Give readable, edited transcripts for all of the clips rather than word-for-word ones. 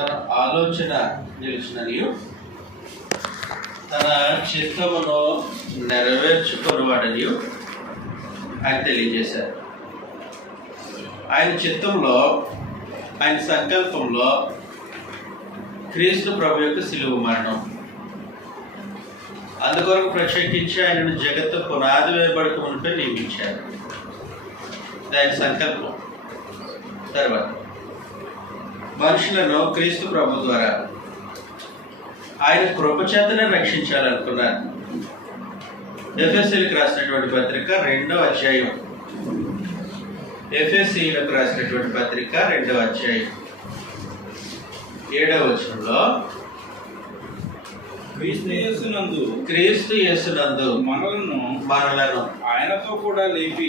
తన ఆలోచన నిలిచిననియు తన చిత్తమును నెరవేర్చుకున్నవాడనియు ఆయన తెలియజేశారు. ఆయన చిత్తంలో, ఆయన సంకల్పంలో క్రీస్తు ప్రభు యొక్క శిలువ మరణం, అందుకొరకు ప్రత్యేకించి ఆయనను జగత్తు పునాది వేయబడక మునిపే నియమించారు. ఆయన సంకల్పం. తర్వాత మనుషులను క్రీస్తు ప్రభు ద్వారా ఆయన కృపచేతనే రక్షించాలనుకున్నారు. ఎఫెసీలకు రాసినటువంటి పత్రిక 2వ అధ్యాయం, ఎఫెసీలకు రాసినటువంటి పత్రిక 2వ అధ్యాయం 7వ వచనంలో క్రీస్తు యేసునందు మనలను ఆయనతో కూడా లేపి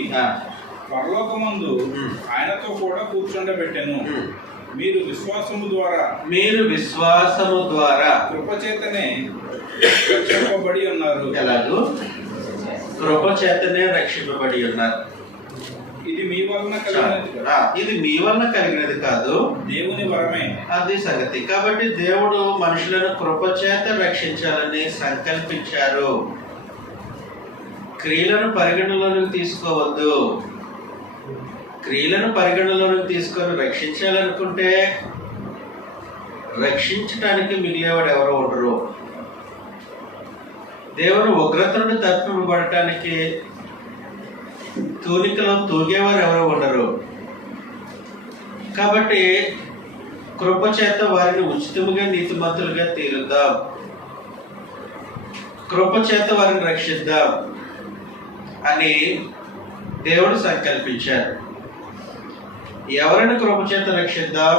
పరలోకమందు ఆయనతో కూడా కూర్చుండబెట్టెను. మీరు విశ్వాసము ద్వారా కృపచేతనే రక్షింపబడి ఉన్నారు. ఎలాగూ కృపచేతనే రక్షింపబడి ఉన్నారు. ఇది మీ వలన కలిగినది కాదు, దేవుని వరమే. అది సంగతి. కాబట్టి దేవుడు మనుషులను కృపచేత రక్షించాలని సంకల్పించారు. క్రియలను పరిగణలోకి తీసుకోవద్దు. క్రియలను పరిగణలోకి తీసుకొని రక్షించాలనుకుంటే రక్షించడానికి మిగిలేవాడు ఎవరో ఉండరు. దేవుని ఉగ్రత నుండి తప్పింపబడటానికి తూనికలో తూగేవారు ఎవరో ఉండరు. కాబట్టి కృపచేత వారిని ఉచితముగా నీతిమంతులుగా తీరుద్దాం, కృపచేత వారిని రక్షిద్దాం అని దేవుడు సంకల్పించారు. ఎవరిని కృపచేత రక్షిద్దాం?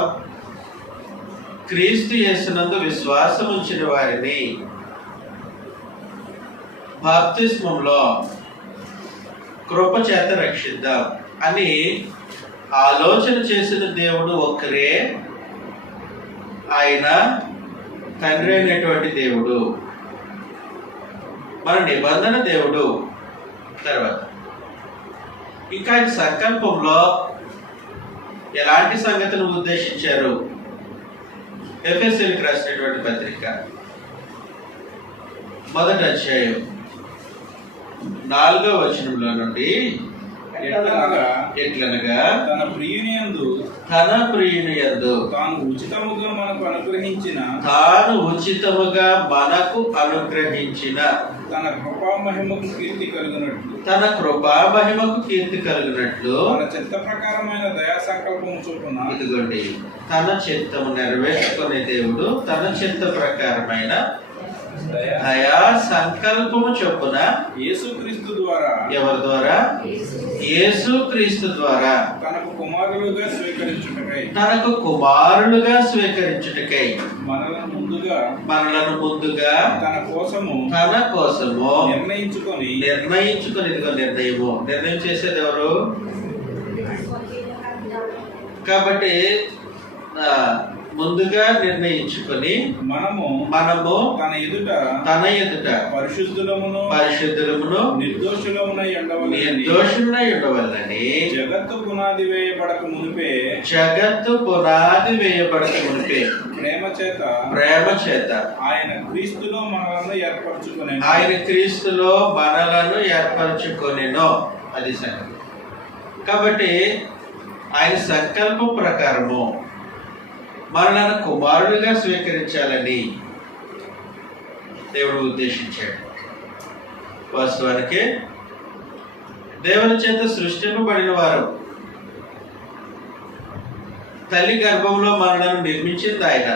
క్రీస్తు యేసునందు విశ్వాసం ఉంచిన వారిని బాప్తిస్మంలో కృపచేత రక్షిద్దాం అని ఆలోచన చేసిన దేవుడు ఒక్కరే. ఆయన తండ్రి అయినటువంటి దేవుడు, మన నిబంధన దేవుడు. తర్వాత ఇంకా ఆయన సంకల్పంలో ఎలాంటి సంగతిని ఉద్దేశించారు? ఎఫెసీలకు రాసినటువంటి పత్రిక 1వ అధ్యాయం 4వ వచనంలో నుండి ఎట్లనగా తన ప్రియునియందు తాను ఉచితముగా మనకు అనుగ్రహించిన తన కృపామహిమకు కీర్తి కలుగునట్లు తన చిత్త ప్రకారమైన దయా సంకల్పము చొప్పున, ఇదిగోండి, తన చిత్తము నెరవేర్చుకునే దేవుడు తన చిత్త ప్రకారమైన దయా సంకల్పము చొప్పున యేసుక్రీస్తు ద్వారా, ఎవరి ద్వారా? యేసుక్రీస్తు ద్వారా తనకు కుమారులుగా స్వీకరించుటకై మనలను ముందుగా తన కోసము నిర్ణయించుకొని ఇదిగో నిర్ణయం చేసేది ఎవరు? కాబట్టి ముందుగా నిర్ణయించుకొని మనము తన ఎదుట పరిశుద్ధులమును నిర్దోషులమునై ఉండవలెనని జగత్తు పునాది వేయబడక మునిపే ప్రేమ చేత ఆయన క్రీస్తులో మనలను ఏర్పరచుకొనెను. అది సంగతి. కాబట్టి ఆయన సంకల్పం ప్రకారము మనలను కుమారులుగా స్వీకరించాలని దేవుడు ఉద్దేశించాడు. వాస్తవానికి దేవుని చేత సృష్టింపబడిన వారు, తల్లి గర్భంలో మనలను నిర్మించింది ఆయన.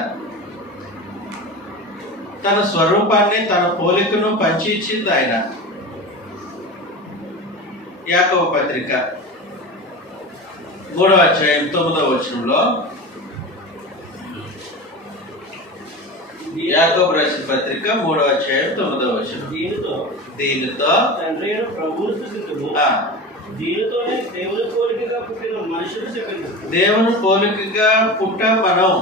తన స్వరూపాన్ని, తన పోలికను పంచి ఇచ్చింది ఆయన. యాకోబు పత్రిక 3వ అధ్యాయం 9వ వచనంలో, యాకోబు రాసిన పత్రిక 3వ అధ్యాయం 9వ వచనం, దీనితో దేవుని పోలికగా పుట్ట మనం.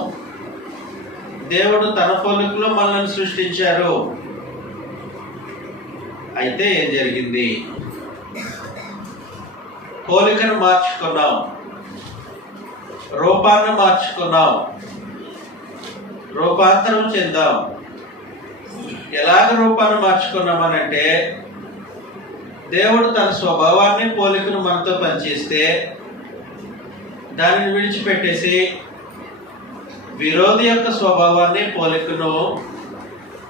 దేవుడు తన పోలికలో మనల్ని సృష్టించారు. అయితే ఏం జరిగింది? పోలికను మార్చుకున్నాం, రూపాన్ని మార్చుకున్నాం. రూపాంతరం చెందాం. ఎలాగ రూపాన్ని మార్చుకున్నామనంటే, దేవుడు తన స్వభావాన్ని పోలికను మనతో పనిచేస్తే దానిని విడిచిపెట్టేసి విరోధి యొక్క స్వభావాన్ని పోలికను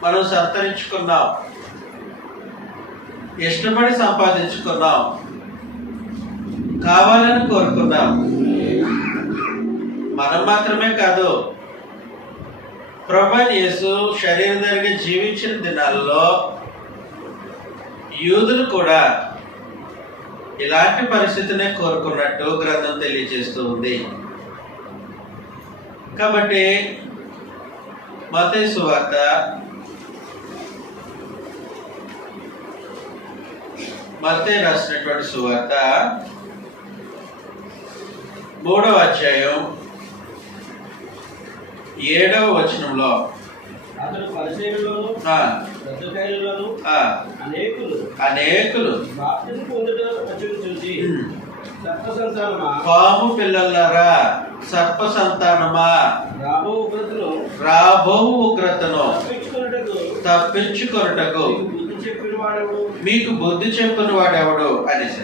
మనం సంతరించుకున్నాం, ఇష్టపడి సంపాదించుకున్నాం, కావాలని కోరుకున్నాం. మనం మాత్రమే కాదు, ప్రభువైన యేసు శరీరధారిగా జీవించిన దినాల్లో యూదులు కూడా ఇలాంటి పరిస్థితినే కోరుకున్నట్టు గ్రంథం తెలియజేస్తూ ఉంది. కాబట్టి మత్తయి సువార్త మత్తయి రాసినటువంటి సువార్త 3వ అధ్యాయం 7వ వచనంలో అతడు పరిసయ్యులలోను సద్దూకయ్యులలోను అనేకులు బాప్తిసం పొందుట వచ్చును చూసి, పాము పిల్లలారా, సర్ప సంతానమా, రాబో ఉగ్రతను తప్పించుకొనుటకు మీకు బుద్ధి చెప్పిన వాడెవడు అనేసి.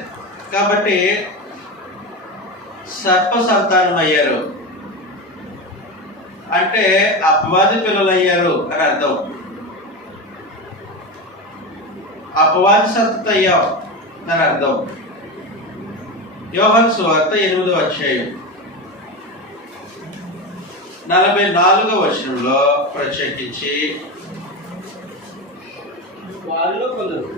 కాబట్టి సర్ప సంతానం అయ్యారు అంటే అపవాది పిల్లలు అయ్యారు అని అర్థం. అపవాది సంతతి అయ్యాం అని అర్థం. యోహాను సువార్త 8వ అధ్యాయం 44వ వచనంలో ప్రత్యేకించి, వారిలో కొందరు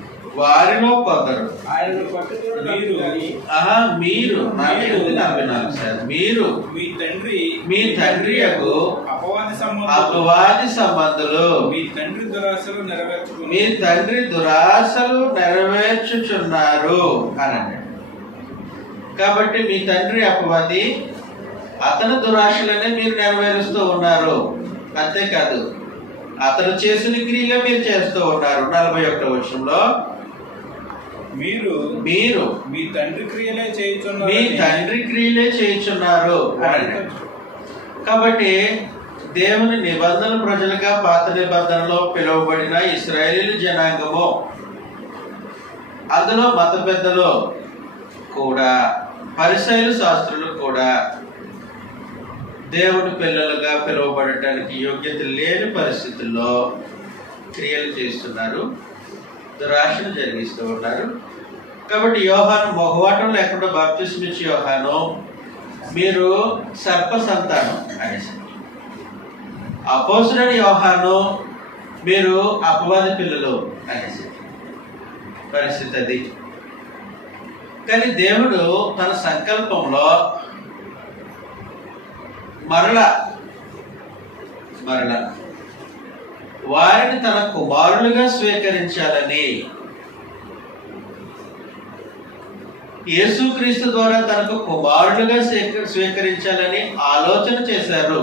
మీరు మీ తండ్రి అపవాది సంబంధులు, మీ తండ్రి దురాశలు నెరవేర్చుచున్నారు అనండి. కాబట్టి మీ తండ్రి అపవాది, అతని దురాశలనే మీరు నెరవేరుస్తూ ఉన్నారు. అంతేకాదు, అతను చేసిన క్రియలే మీరు చేస్తూ ఉన్నారు. 41వ వచనంలో మీరు మీ తండ్రి క్రియలే చేయుచున్నారు. కాబట్టి దేవుని నిబంధన ప్రజలుగా పాత నిబంధనలో పిలువబడిన ఇశ్రాయేలు జనాంగము, అందులో మత పెద్దలు కూడా, పరిసయ్యులు శాస్త్రులు కూడా దేవుని పిల్లలుగా పిలువబడటానికి యోగ్యత లేని పరిస్థితుల్లో క్రియలు చేస్తున్నారు, దురాశను జరిగిస్తూ ఉన్నారు. కాబట్టి యోహాను మొహవాటం లేకుండా బాప్తిస్మం ఇచ్చే యోహాను, మీరు సర్ప సంతానం అనేసి. అపోస్తులైన యోహాను, మీరు అపవాది పిల్లలు అనేసి పరిస్థితి అది. కానీ దేవుడు తన సంకల్పంలో మరల వారిని తన కుమారులుగా స్వీకరించాలని, యేసుక్రీస్తు ద్వారా తనకు కుమారులుగా స్వీకరించాలని ఆలోచన చేశారు.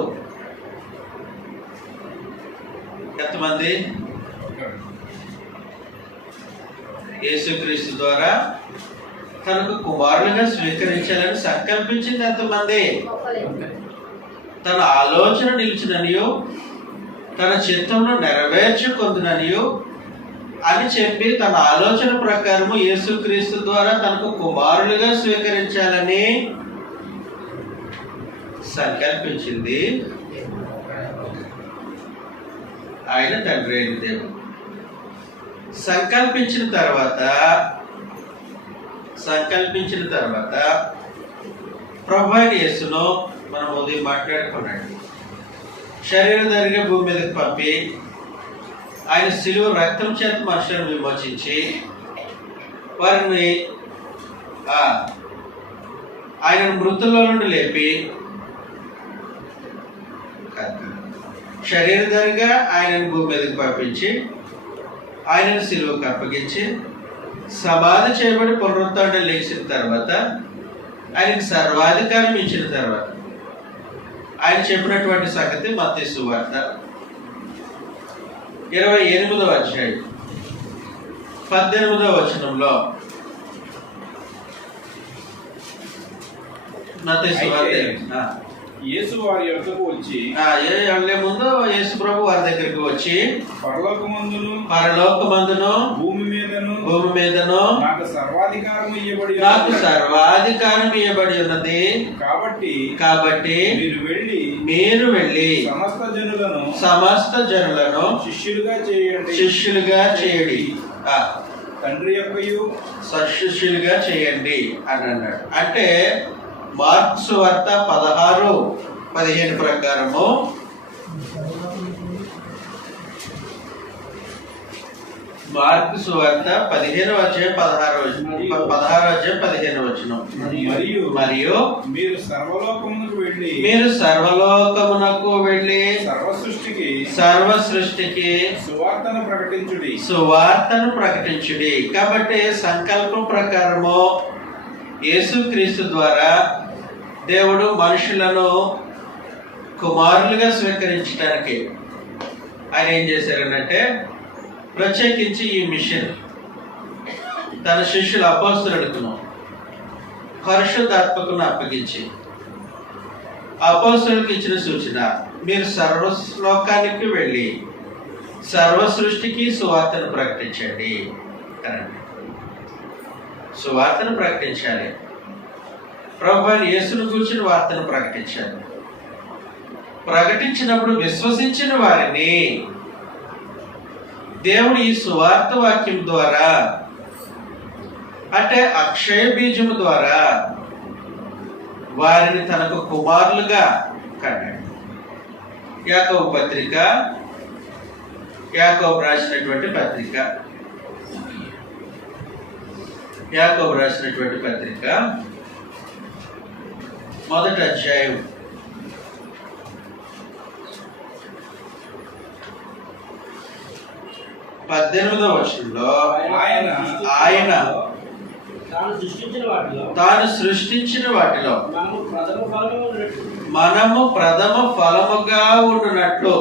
ఎంతమంది? యేసుక్రీస్తు ద్వారా తనకు కుమారులుగా స్వీకరించాలని సంకల్పించింది ఎంతమంది? తన ఆలోచన నిలిచిననియో, తన చిత్తంలో నెరవేర్చుకుందుననియో అని చెప్పి తన ఆలోచన ప్రకారము యేసుక్రీస్తు ద్వారా తనకు కుమారులుగా స్వీకరించాలని సంకల్పించింది ఆయన తండ్రి అయిన దేవుడు. సంకల్పించిన తర్వాత ప్రభువైన యేసును మనం ఉదయం మాట్లాడుకున్నాడు. శరీరధారిగా భూమి మీదకి పంపి ఆయన శిలువ రక్తం చేత మనుషులను విమోచించి వారిని ఆయన మృతుల్లో నుండి లేపి, శరీరధారిగా ఆయనను భూమి మీదకి పంపించి ఆయనను శిలువకు అప్పగించి సమాధి చేయబడి పునరుత్థానం లేచిన తర్వాత ఆయనకు సర్వాధికారం ఇచ్చిన తర్వాత ఆయన చెప్పినటువంటి సంగతి మత్తయి సువార్త 28వ అధ్యాయం 18వ వచనంలో, మత్తయి సువార్త యేసు వారి యొద్దకు వచ్చి వెళ్ళే ముందు యేసు ప్రభు వారి దగ్గరికి వచ్చి పరలోకమందును భూమి మీదను నాకు సర్వాధికారం ఇవ్వబడి ఉన్నది. కాబట్టి మీరు వెళ్ళి సమస్త జనులను శిష్యులుగా చేయండి, తండ్రి యొక్కయు శిష్యులుగా చేయండి అని అన్నాడు. అంటే మార్క్స్ సువార్త 16:15 ప్రకారము మార్కు సువార్త 15:16-15 మరియు మీరు సర్వలోకమునకు వెళ్ళి సర్వ సృష్టికి సువార్తను ప్రకటించుడి. కాబట్టి సంకల్పం ప్రకారము యేసుక్రీస్తు ద్వారా దేవుడు మనుషులను కుమారులుగా స్వీకరించడానికి ఆయన ఏం చేశారనంటే ప్రత్యేకించి ఈ మిషన్ తన శిష్యుల అపోస్తలుడుకును పరిశుద్ధాత్మకును అప్పగించి అపోస్తలులకు ఇచ్చిన సూచన, మీరు సర్వలోకానికి వెళ్ళి సర్వ సృష్టికి సువార్తను ప్రకటించండి అనండి. సువార్తను ప్రకటించాలి. ప్రభువైన యేసును గూర్చిన వార్తను ప్రకటించాలి. ప్రకటించినప్పుడు విశ్వసించిన వారిని దేవుడు ఈ సువార్త వాక్యం ద్వారా, అంటే అక్షయ బీజము ద్వారా వారిని తనకు కుమారులుగా కన్నాడు. యాకోబు పత్రిక, యాకోబు రాసినటువంటి పత్రిక 1వ అధ్యాయం 18వ వచనంలో ఆయన తాను సృష్టించిన వాటిలో మనము ప్రథమ ఫలముగా ఉండునట్లు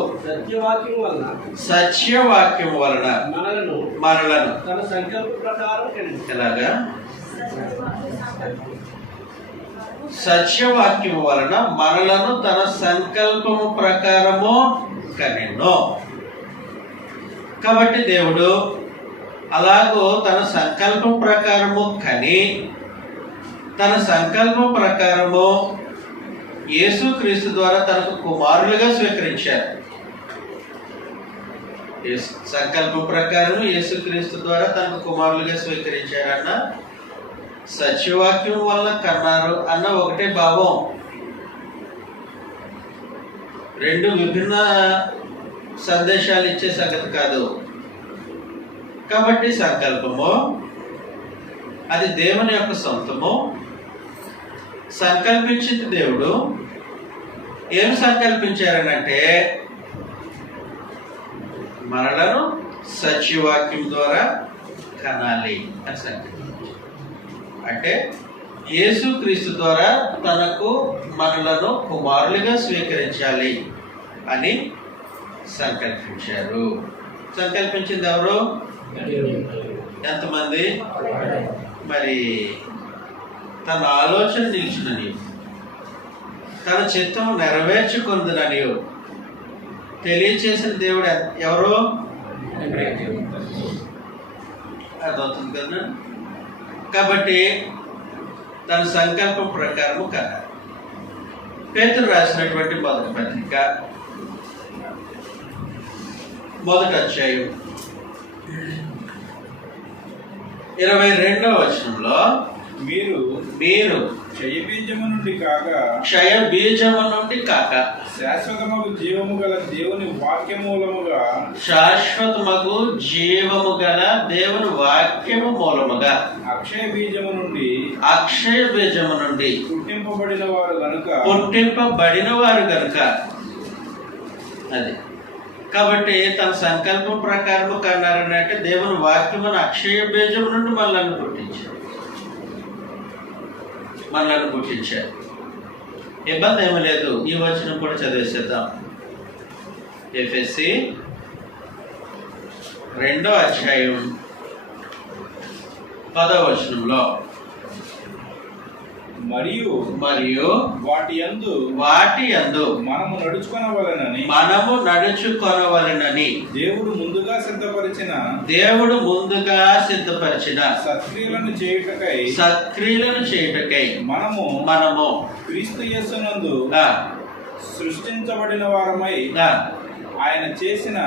సత్యవాక్యం వలన మనలను ఎలాగా సత్యవాక్యం వలన మనలను తన సంకల్పము ప్రకారము కనెను. కాబట్టి దేవుడు అలాగో తన సంకల్పం ప్రకారము కని తన సంకల్పం ప్రకారము యేసుక్రీస్తు ద్వారా తనకు కుమారులుగా స్వీకరించారు. సంకల్పం ప్రకారం యేసుక్రీస్తు ద్వారా తనకు కుమారులుగా స్వీకరించారన్న సత్యవాక్యం వల్ల కన్నారు అన్న ఒకటే భావం. రెండు విభిన్న సందేశాలు ఇచ్చే సంగతి కాదు. కాబట్టి సంకల్పము అది దేవుని యొక్క సొంతము. సంకల్పించింది దేవుడు. ఏం సంకల్పించారనంటే మనలను సత్యవాక్యం ద్వారా కనాలి అని సంకల్పించారు. అంటే యేసుక్రీస్తు ద్వారా తనకు మనలను కుమారులుగా స్వీకరించాలి అని సంకల్పించారు. సంకల్పించింది ఎవరు? ఎంతమంది? మరి తన ఆలోచన నిలిచినని, తన చిత్తం నెరవేర్చుకుందని తెలియచేసిన దేవుడు ఎవరు? అదవుతుంది కదా. కాబట్టి తన సంకల్పం ప్రకారము కదా. పేతురు రాసినటువంటి 1వ పత్రిక 1వ అధ్యాయం 22వ వచనంలో మీరు క్షయ బీజము నుండి కాక శాశ్వతమగు జీవము గల దేవుని వాక్యము మూలముగా అక్షయ బీజము నుండి పుట్టింపబడిన వారు గనుక అది. కాబట్టి తన సంకల్పం ప్రకారం కన్నారని అంటే దేవుని వాక్యమును అక్షయ బీజం నుండి మనల్ని పుట్టించారు. ఇబ్బంది ఏమీ లేదు. ఈ వచనం కూడా చదివేసేద్దాం. ఎఫెసీ 2వ అధ్యాయం 10వ వచనంలో మరియు వాటి యందు మనము నడుచుకొనవలెనని దేవుడు ముందుగా సిద్ధపరిచిన సత్క్రియలను చేయుటకై మనము క్రీస్తు యేసునందు సృష్టించబడిన వారమై ఆయన చేసిన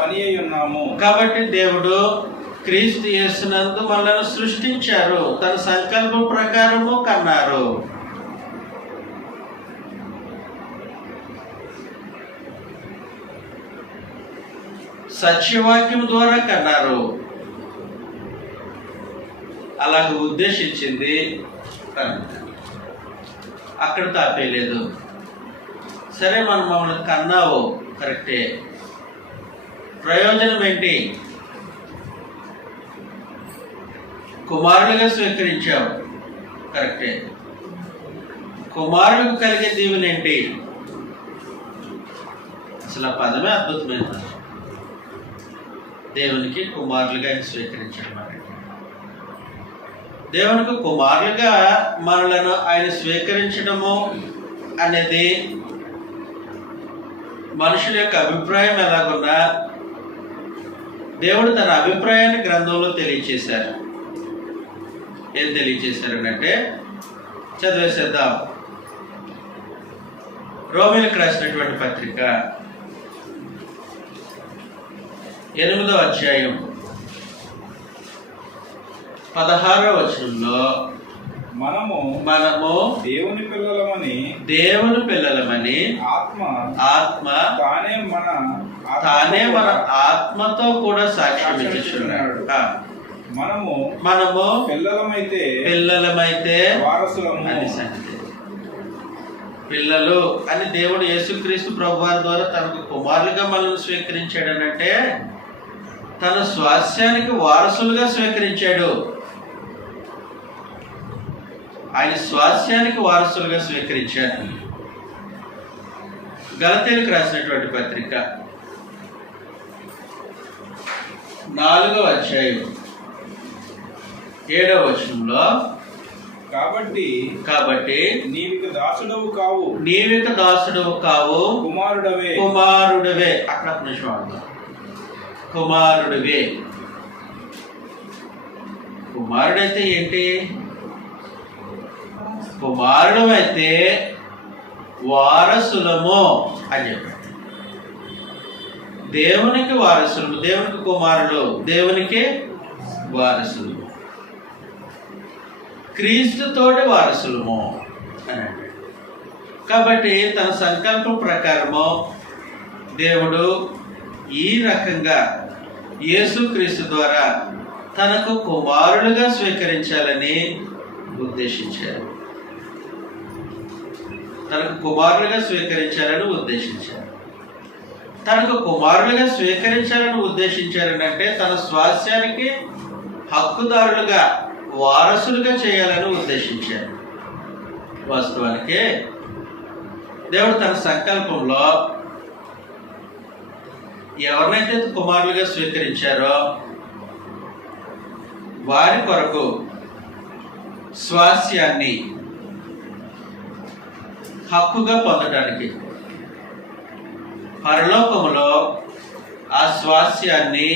పని అయి ఉన్నాము. కాబట్టి దేవుడు క్రీస్తు యేసునందు మనల్ని సృష్టించారు, తన సంకల్పం ప్రకారము కన్నారు. సత్యవాక్యం ద్వారా కన్నారు. అలాగ ఉద్దేశించింది అక్కడ తాపేయలేదు. సరే, మమ్మల్ని కన్నావు, కరెక్టే. ప్రయోజనం ఏంటి? కుమారులుగా స్వీకరించావు, కరెక్టే. కుమారులకు కలిగే దీవెన ఏంటి? అసలు ఆ పదమే అద్భుతమైనది. దేవునికి కుమారులుగా స్వీకరించడం అనేది, దేవునికి కుమారులుగా మనలను ఆయన స్వీకరించడము అనేది మనుషుల యొక్క అభిప్రాయం ఎలాగున్నా దేవుడు తన అభిప్రాయాన్ని గ్రంథంలో తెలియచేశారు. ఏం తెలియచేశారనంటే చదివేసేద్దాం. రోమీయులకు రాసినటువంటి పత్రిక 8వ అధ్యాయం 16వ వచనంలో మనము దేవుని పిల్లలమని ఆత్మ తానే మన ఆత్మతో కూడా సాక్ష్యం ఇచ్చుచున్నాడు. మనము పిల్లలమైతే వారసులము అని సంగతి. పిల్లలు అని దేవుడు యేసుక్రీస్తు ప్రభువారి ద్వారా తనకు కుమారులుగా మనల్ని స్వీకరించాడనంటే తన స్వాస్యానికి వారసులుగా స్వీకరించాడు. ఆయన స్వాస్యానికి వారసులుగా స్వీకరించాడు. గలతీయులకు రాసినటువంటి పత్రిక 4వ అధ్యాయం 7వ వచనంలో కాబట్టి నీవిక దాసుడవు కావు కుమారుడవే. అక్కడ కుమారుడివే. కుమారుడైతే ఏంటి? కుమారుడు అయితే వారసులము అని చెప్పాడు. దేవునికి వారసులు, దేవునికి కుమారులు, దేవునికి వారసులు, క్రీస్తుతోటి వారసులము అని అంటాడు. కాబట్టి తన సంకల్పం ప్రకారము దేవుడు ఈ రకంగా యేసుక్రీస్తు ద్వారా తనకు కుమారులుగా స్వీకరించాలని ఉద్దేశించారు. తనకు కుమారులుగా స్వీకరించాలని ఉద్దేశించారనంటే తన స్వాస్యానికి హక్కుదారులుగా, వారసులుగా చేయాలని ఉద్దేశించారు. వాస్తవానికి దేవుడు తన సంకల్పంలో ఎవరినైతే కుమారులుగా స్వీకరించారో వారి కొరకు స్వాస్యాన్ని హక్కుగా పొందడానికి పరలోకములో ఆ స్వాస్యాన్ని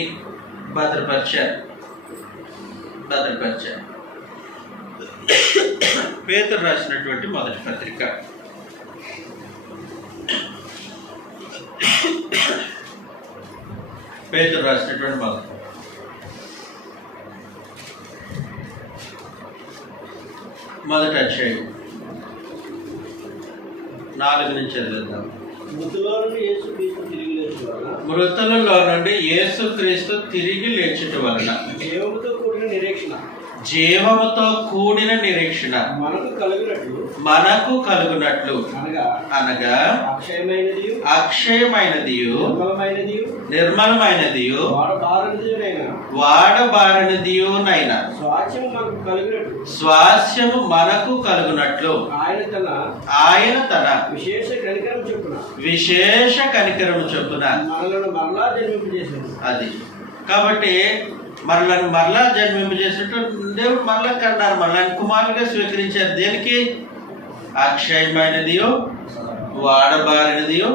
భద్రపరిచారు. పేతురు రాసినటువంటి మొదటి పత్రిక 1వ అధ్యాయం 4 నుంచి చదివేద్దాం. మృతులలో నుండి యేసుక్రీస్తు తిరిగి లేచుట వలన జీవముతో కూడిన నిరీక్షణ మనకు కలుగునట్లు అనగా అక్షయమైనదియు నిర్మలమైనదియు వాడబారనిదియునైన స్వాస్యము మనకు కలుగునట్లు ఆయన తన విశేష కనికరము చొప్పున అది. కాబట్టి మరలా జన్మింపజేసినట్టు దేవుడు మరలా కన్నారు, మరలా కుమారులుగా స్వీకరించారు. దేనికి? అక్షయమైనదియో వాడబారినదియో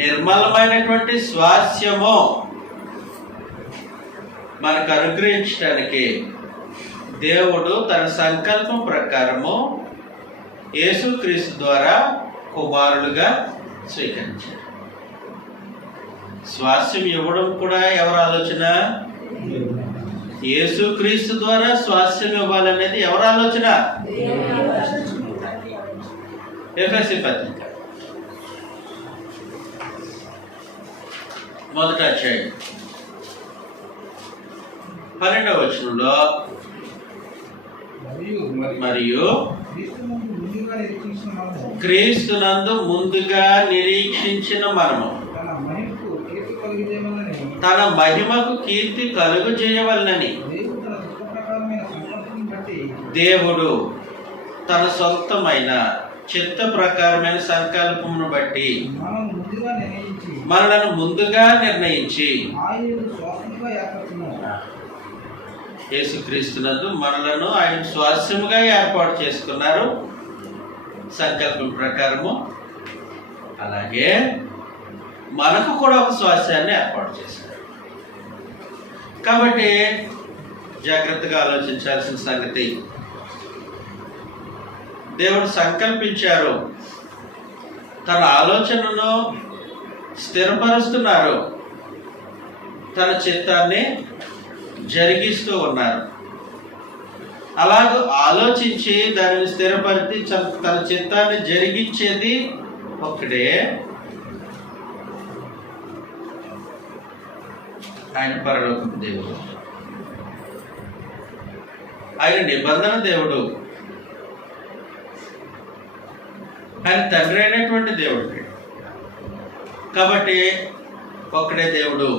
నిర్మలమైనటువంటి స్వాస్యము మనకు అనుగ్రహించడానికి దేవుడు తన సంకల్పం ప్రకారము యేసుక్రీస్తు ద్వారా కుమారులుగా స్వీకరించారు. స్వాస్యం ఇవ్వడం కూడా ఎవరి ఆలోచన? యేసుక్రీస్తు ద్వారా స్వాస్యం ఇవ్వాలనేది ఎవరి ఆలోచన? ఎఫెసీ పత్రిక 1వ అధ్యాయం 12వ వచనంలో, మరియు క్రీస్తునందు ముందుగా నిరీక్షించిన మనము తన మహిమకు కీర్తి కలుగు చేయవలనని దేవుడు తన సొంతమైన చిత్త ప్రకారమైన సంకల్పమును బట్టి మనలను ముందుగా నిర్ణయించి యేసుక్రీస్తునందు మనలను ఆయన స్వాస్యముగా ఏర్పాటు చేసుకున్నారు సంకల్పం ప్రకారము. అలాగే మనకు కూడా ఒక స్వాస్యాన్ని ఏర్పాటు చేశారు. కాబట్టి జాగ్రత్తగా ఆలోచించాల్సిన సంగతి, దేవుడు సంకల్పించారు, తన ఆలోచనను స్థిరపరుస్తున్నారు, తన చిత్తాన్ని జరిగిస్తూ ఉన్నారు. అలాగ ఆలోచించి దానిని స్థిరపరిచి తన చిత్తాన్ని జరిగించేది ఒక్కడే, ఆయన పరలోకపు దేవుడు, ఆయన నిబంధన దేవుడు, ఆయన తండ్రి అయినటువంటి దేవుడు. కాబట్టి ఒక్కడే దేవుడు,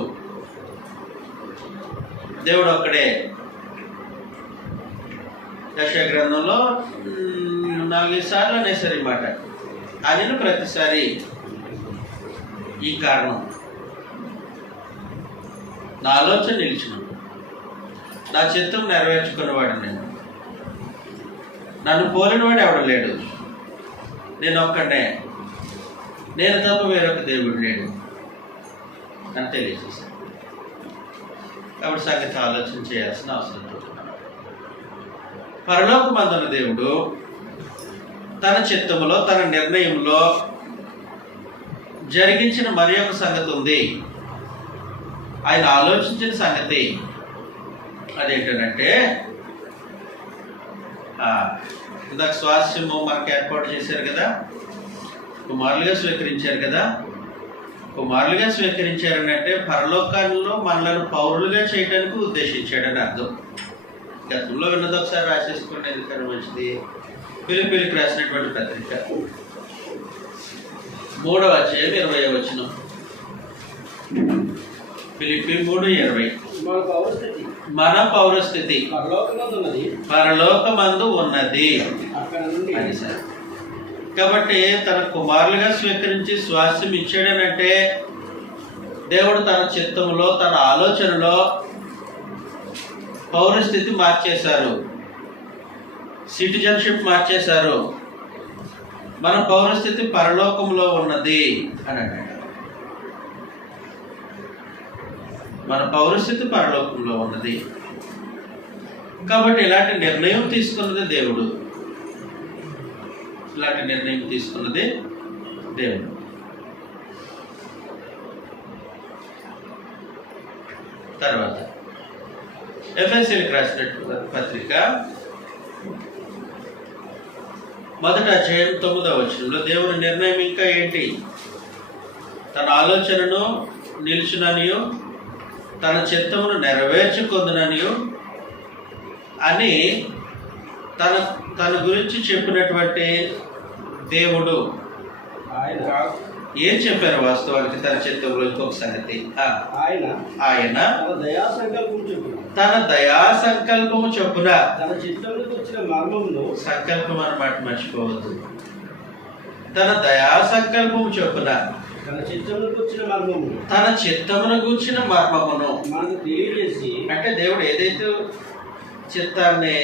దేవుడు ఒక్కడే. యెషయా గ్రంథంలో 4-5 సార్లు అనేసరి మాట. ఆయన ప్రతిసారి ఈ కారణం, నా ఆలోచన నిలిచిన, నా చిత్తం నెరవేర్చుకున్నవాడు నేను, నన్ను పోలినవాడు ఎవడు లేడు, నేను ఒక్కడే, నేను తప్ప వేరొక దేవుడు లేడు అని తెలియజేశాను. కాబట్టి సంగతి ఆలోచన చేయాల్సిన అవసరం లేదు. పరలోకమందున్న దేవుడు తన చిత్తములో తన నిర్ణయంలో జరిగించిన మరి ఒక సంగతి ఉంది. ఆయన ఆలోచించిన సంగతి అదేంటంటే, ఇందాక స్వాస్యము మనకు ఏర్పాటు చేశారు కదా, కుమారులుగా స్వీకరించారు కదా. కుమారులుగా స్వీకరించారని అంటే పరలోకాల్లో మనలను పౌరులుగా చేయడానికి ఉద్దేశించాడని అర్థం. గతంలో విన్నది ఒకసారి రాసేసుకోండి, ఎందుకని మంచిది. ఫిలిప్పీలకు రాసినటువంటి పత్రిక 3వ అధ్యాయం 20వ వచనం. ఫిలిప్పీ 3:20. మన పౌరస్థితి పరలోకమందు ఉన్నది అని సార్. కాబట్టి తన కుమారులుగా స్వీకరించి స్వాస్థ్యం ఇచ్చాడనంటే దేవుడు తన చిత్తంలో తన ఆలోచనలో పౌరస్థితి మార్చేశారు, సిటిజన్షిప్ మార్చేశారు. మన పౌరస్థితి పరలోకంలో ఉన్నది అని అన్నాడు. మన పౌరస్థితి పరలోకంలో ఉన్నది. కాబట్టి ఇలాంటి నిర్ణయం తీసుకున్నది దేవుడు, ఇలాంటి నిర్ణయం తీసుకున్నది దేవుడు. తర్వాత ఎఫెసీలకు రాసిన పత్రిక 1వ అధ్యాయం 9వ వచనంలో దేవుని నిర్ణయం ఇంకా ఏంటి? తన ఆలోచనను నిలుచుననియు తన చిత్తమును నెరవేర్చుకొందుననియు అని తన గురించి చెప్పినటువంటి దేవుడు ఏం చెప్పారు? వాస్తవానికి తన చిత్తంలో ఇంకొక సంగతి, ఆయన తన దయా సంకల్పము చొప్పున తన చిత్తంలోకి వచ్చిన మర్మమును, సంకల్పం అన్నమాట మర్చిపోవద్దు. తన దయా సంకల్పము చొప్పున తన చిత్తములకు వచ్చిన మర్మము తన చిత్తమును గూర్చిన మర్మమును మనకు తెలియజేసి, అంటే దేవుడు ఏదైతే చిత్తాన్ని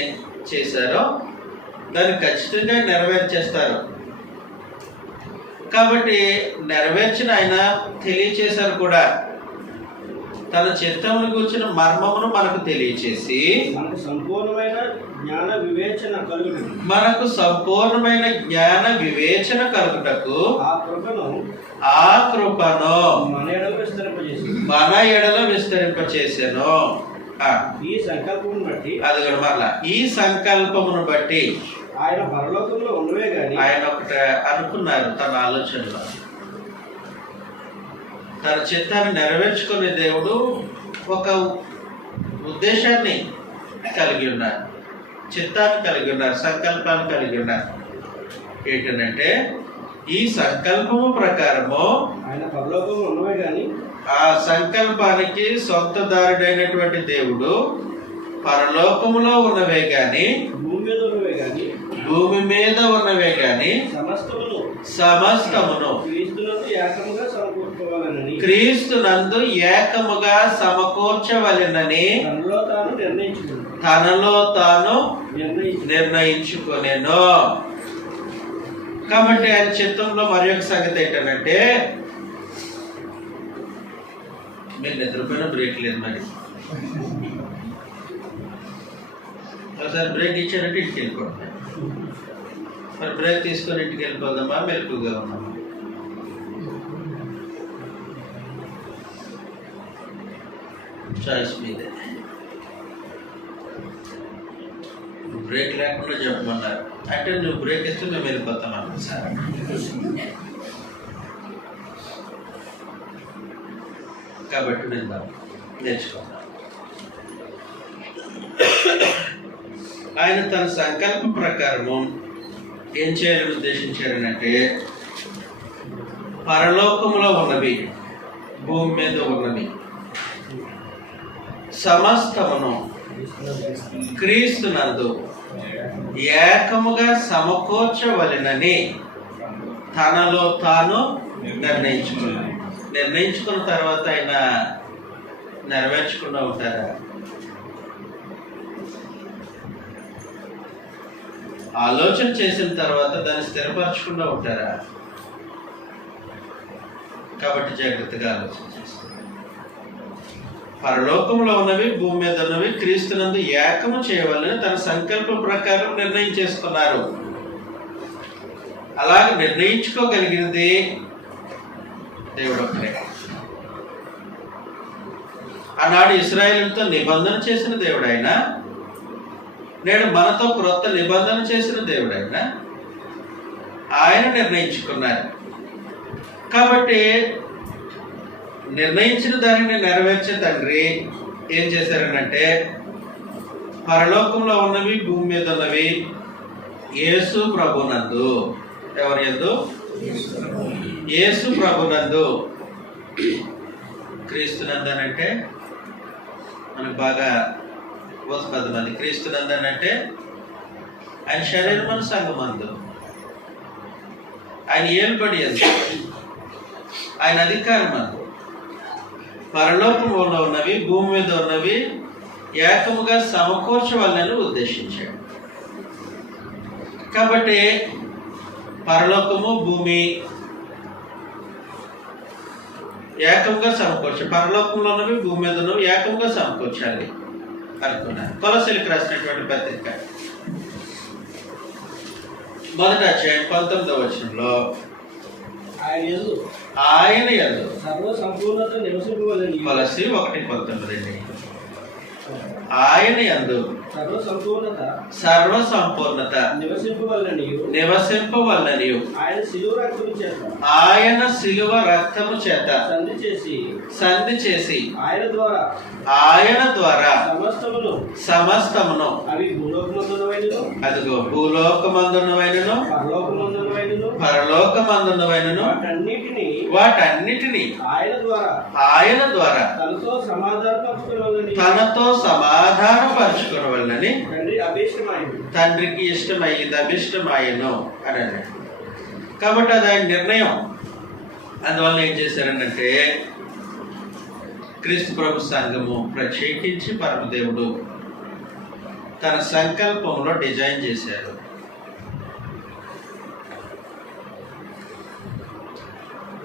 చేశారో దాన్ని ఖచ్చితంగా నెరవేర్చేస్తారు. కాబట్టి నెరవేర్చిన ఆయన తెలియచేశారు కూడా. తన చిత్తమును గూర్చిన మర్మమును మనకు తెలియచేసి మనకు సంపూర్ణమైన జ్ఞాన వివేచన కలుగుటకు మనకు సంపూర్ణమైన జ్ఞాన వివేచన కలుగుటకు ఆ కృపను మన ఎడల విస్తరింపజేసి, మన ఎడల విస్తరింపచేసాను. ఈ సంకల్పమును బట్టి, అది కూడా మరలా ఈ సంకల్పమును బట్టి ఆయన పరలోకంలో ఉన్నవే గాని, ఆయన ఒకటి అనుకున్నారు తన ఆలోచనలో. తన చిత్తాన్ని నెరవేర్చుకునే దేవుడు ఒక ఉద్దేశాన్ని కలిగి ఉన్నారు, చిత్తాన్ని కలిగి ఉన్నారు, సంకల్పాన్ని కలిగి ఉన్నారు. ఏంటంటే ఈ సంకల్పము ప్రకారము ఆయన పరలోకంలో ఉన్నవే గాని, ఆ సంకల్పానికి సొంతదారుడైనటువంటి దేవుడు పరలోకములో ఉన్నవే గాని, భూమి మీద ఉన్నవే గాని, భూమి మీద ఉన్నవే గాని సమస్తమును క్రీస్తునందు ఏకముగా సమకూర్చుకోవాలని క్రీస్తునందు ఏకముగా సమకూర్చవలెనని తనలో తాను నిర్ణయించుకొనెను. కాబట్టి ఆయన చిత్తంలో మరి ఒక సంగతి ఏంటంటే, మీరు నిద్రపోయిన బ్రేక్ లేదు. మరి ఒకసారి బ్రేక్ ఇచ్చారంటే ఇంటికి వెళ్ళిపోతాం. మరి బ్రేక్ తీసుకొని ఇంటికి వెళ్ళిపోదామా, మెలకుగా ఉన్నామా? చాయిస్ మీదే. బ్రేక్ లేకుండా చెప్పమన్నారు అంటే నువ్వు బ్రేక్ ఇస్తే మేము వెళ్ళిపోతాం అన్న సార్. కాబట్టి విందాం, నేర్చుకుందాం. ఆయన తన సంకల్ప ప్రకారము ఏం చేయాలని ఉద్దేశించారనంటే, పరలోకములో ఉన్నవి భూమి మీద ఉన్నవి సమస్తమును క్రీస్తునందు ఏకముగా సమకూర్చవలెనని తనలో తాను నిర్ణయించుకున్న తర్వాత ఆయన నెరవేర్చకుండా ఉంటారా? ఆలోచన చేసిన తర్వాత దాన్ని స్థిరపరచకుండా ఉంటారా? కాబట్టి జాగ్రత్తగా ఆలోచన చేస్తారు. పరలోకంలో ఉన్నవి భూమి మీద ఉన్నవి క్రీస్తునందు ఏకము చేయవాలని తన సంకల్పం ప్రకారం నిర్ణయం చేసుకున్నారు. అలాగే నిర్ణయించుకోగలిగినది దేవుడు ఒక్కడే. ఆనాడు ఇశ్రాయేలుతో నిబంధన చేసిన దేవుడు ఆయన, నేడు మనతో క్రొత్త నిబంధన చేసిన దేవుడు ఆయన నిర్ణయించుకున్నారు. కాబట్టి నిర్ణయించిన దానిని నెరవేర్చే తండ్రి ఏం చేశారనంటే, పరలోకంలో ఉన్నవి భూమి మీద ఉన్నవి యేసు ప్రభునందు, ఎవరి యందు? యేసు ప్రభునందు. క్రీస్తునందనంటే మనకు బాగా పదమంది. క్రీస్తునందనంటే ఆయన శరీరమును సంఘమందు, ఆయన ఏలుబడి అందు, ఆయన అధికారం అందు, పరలోకంలో ఉన్నవి భూమి మీద ఉన్నవి ఏకముగా సమకూర్చవాలని ఉద్దేశించాడు. కాబట్టి పరలోకము భూమి ఏకంగా సమకూర్చాలి, పరలోకంలో ఉన్నవి భూమి మీద ఉన్నవి ఏకంగా సమకూర్చాలి అనుకున్నారు. కొలసీలకు రాసినటువంటి పత్రిక 1వ అధ్యాయం 19వ వచనంలో ఆయన యందు కొలసీ 1:19 ఆయన యందు సర్వ సంపూర్ణత నివసింపవలననియు ఆయన శిలువ రక్తము చేత సంధి చేసి ఆయన ద్వారా సమస్తమును అదిగో భూలోకమందునవైనను పరలోకమందునవైనను వాటన్నిటిని ఆయన ద్వారా తనతో సమాధానపరచుకునవలనని తండ్రికి ఇష్టమైంది అభిష్టమాయను అని అన్నాడు. కాబట్టి అది ఆయన నిర్ణయం. అందువల్ల ఏం చేశారనంటే క్రీస్తు ప్రభు సంఘము ప్రత్యేకించి పరమదేవుడు తన సంకల్పంలో డిజైన్ చేశారు.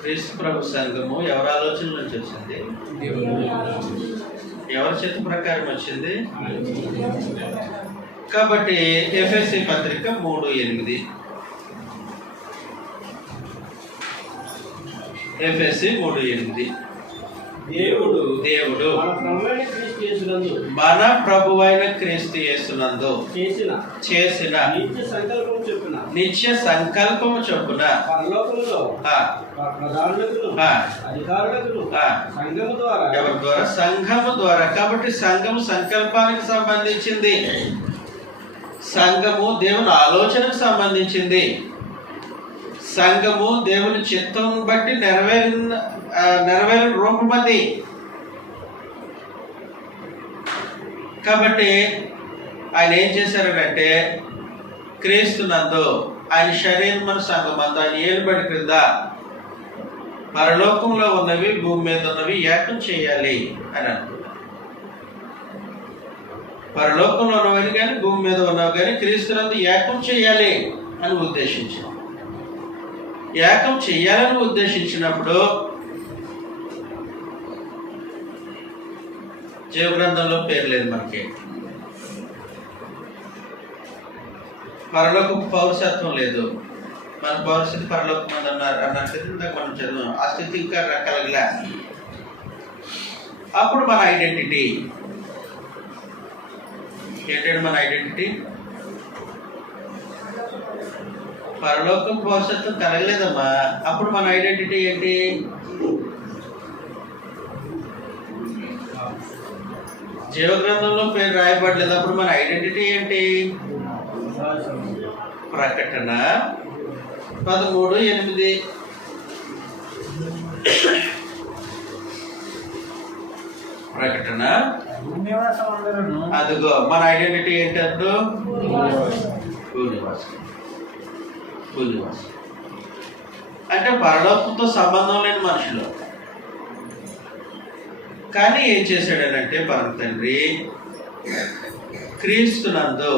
క్రీస్తు ప్రభు సంఘము ఎవరి ఆలోచన నుంచి వచ్చింది? ఎవరి చిత్త ప్రకారం వచ్చింది? కాబట్టి ఎఫెసీ పత్రిక 3:8, ఎఫెసీ 3:8, దేవుడు మన ప్రభువైన క్రీస్తు యేసునందు చేసిన నిత్య సంకల్పము చొప్పున ఎవరి ద్వారా? సంఘము ద్వారా. కాబట్టి సంఘము సంకల్పానికి సంబంధించింది, సంఘము దేవుని ఆలోచనకు సంబంధించింది, సంఘము దేవుని చిత్తం బట్టి నెరవేరిన రూపం అది. కాబట్టి ఆయన ఏం చేశారనంటే క్రీస్తునందు ఆయన శరీరమున సంఘమందు ఆయన ఏలుబడి క్రింద పరలోకంలో ఉన్నవి భూమి మీద ఉన్నవి ఏకం చేయాలి అని అనుకున్నారు. పరలోకంలో ఉన్నవి కానీ భూమి మీద ఉన్నవి కానీ క్రీస్తునందు ఏకం చేయాలి అని ఉద్దేశించారు. ఏకం చేయాలని ఉద్దేశించినప్పుడు జీవగ్రంథంలో పేరు లేదు మనకి. పరలోకపు పౌరసత్వం లేదు. మన పౌరస్థితి పరలోకం మంది అన్న స్థితి ఇందాక మనం చదివాం. ఆ స్థితి ఇంకా కలగలే. అప్పుడు మన ఐడెంటిటీ ఏంటంటే మన ఐడెంటిటీ పరలోకం పౌరసత్వం కలగలేదమ్మా. అప్పుడు మన ఐడెంటిటీ ఏంటి? జీవగ్రంథంలో పేరు రాయబడలేదు. అప్పుడు మన ఐడెంటిటీ ఏంటి? ప్రకటన 13:8. ప్రకటన అదిగో మన ఐడెంటిటీ ఏంటి? అప్పుడు భూనివాసం. అంటే పరలోకంతో సంబంధం లేని మనుషులు. కానీ ఏం చేశాడనంటే పరమ తండ్రి క్రీస్తునందు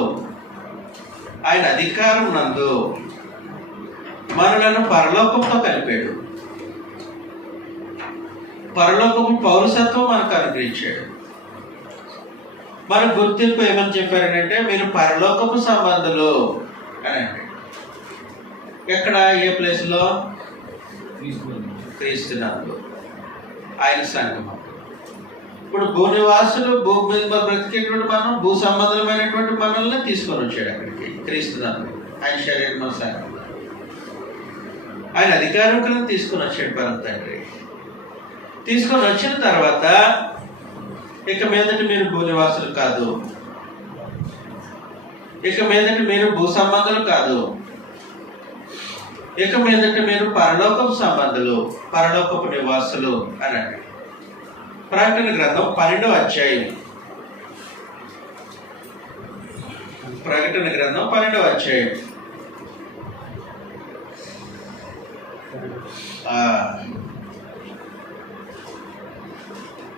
ఆయన అధికారం నందు మనలను పరలోకంతో కలిపాడు. పరలోకపు పౌరసత్వం మనకు అనుగ్రహించాడు. మన గుర్తింపు ఏమని చెప్పారనంటే మీరు పరలోకపు సంబంధులు అని అంటే ఎక్కడ? ఏ ప్లేస్లో? క్రీస్తునందు ఆయన సంఘము. ఇప్పుడు భూనివాసులు భూమి మీద బ్రతికేటువంటి మనం భూ సంబంధమైనటువంటి మనల్ని తీసుకొని వచ్చాడు అక్కడికి క్రీస్తునందు ఆయన శరీరం సంఘం. ఆయన అధికారం కింద తీసుకొని వచ్చాడు పరమ తండ్రి. తీసుకొని వచ్చిన తర్వాత ఇక మీదటి మీరు భూనివాసులు కాదు, ఇక మీదటి మీరు భూ సంబంధులు కాదు, ఇక మీదట మీరు పరలోకపు సంబంధులు, పరలోకపు నివాసులు అని అంటే ప్రకటన గ్రంథం 12వ అధ్యాయం. ప్రకటన గ్రంథం 12వ అధ్యాయం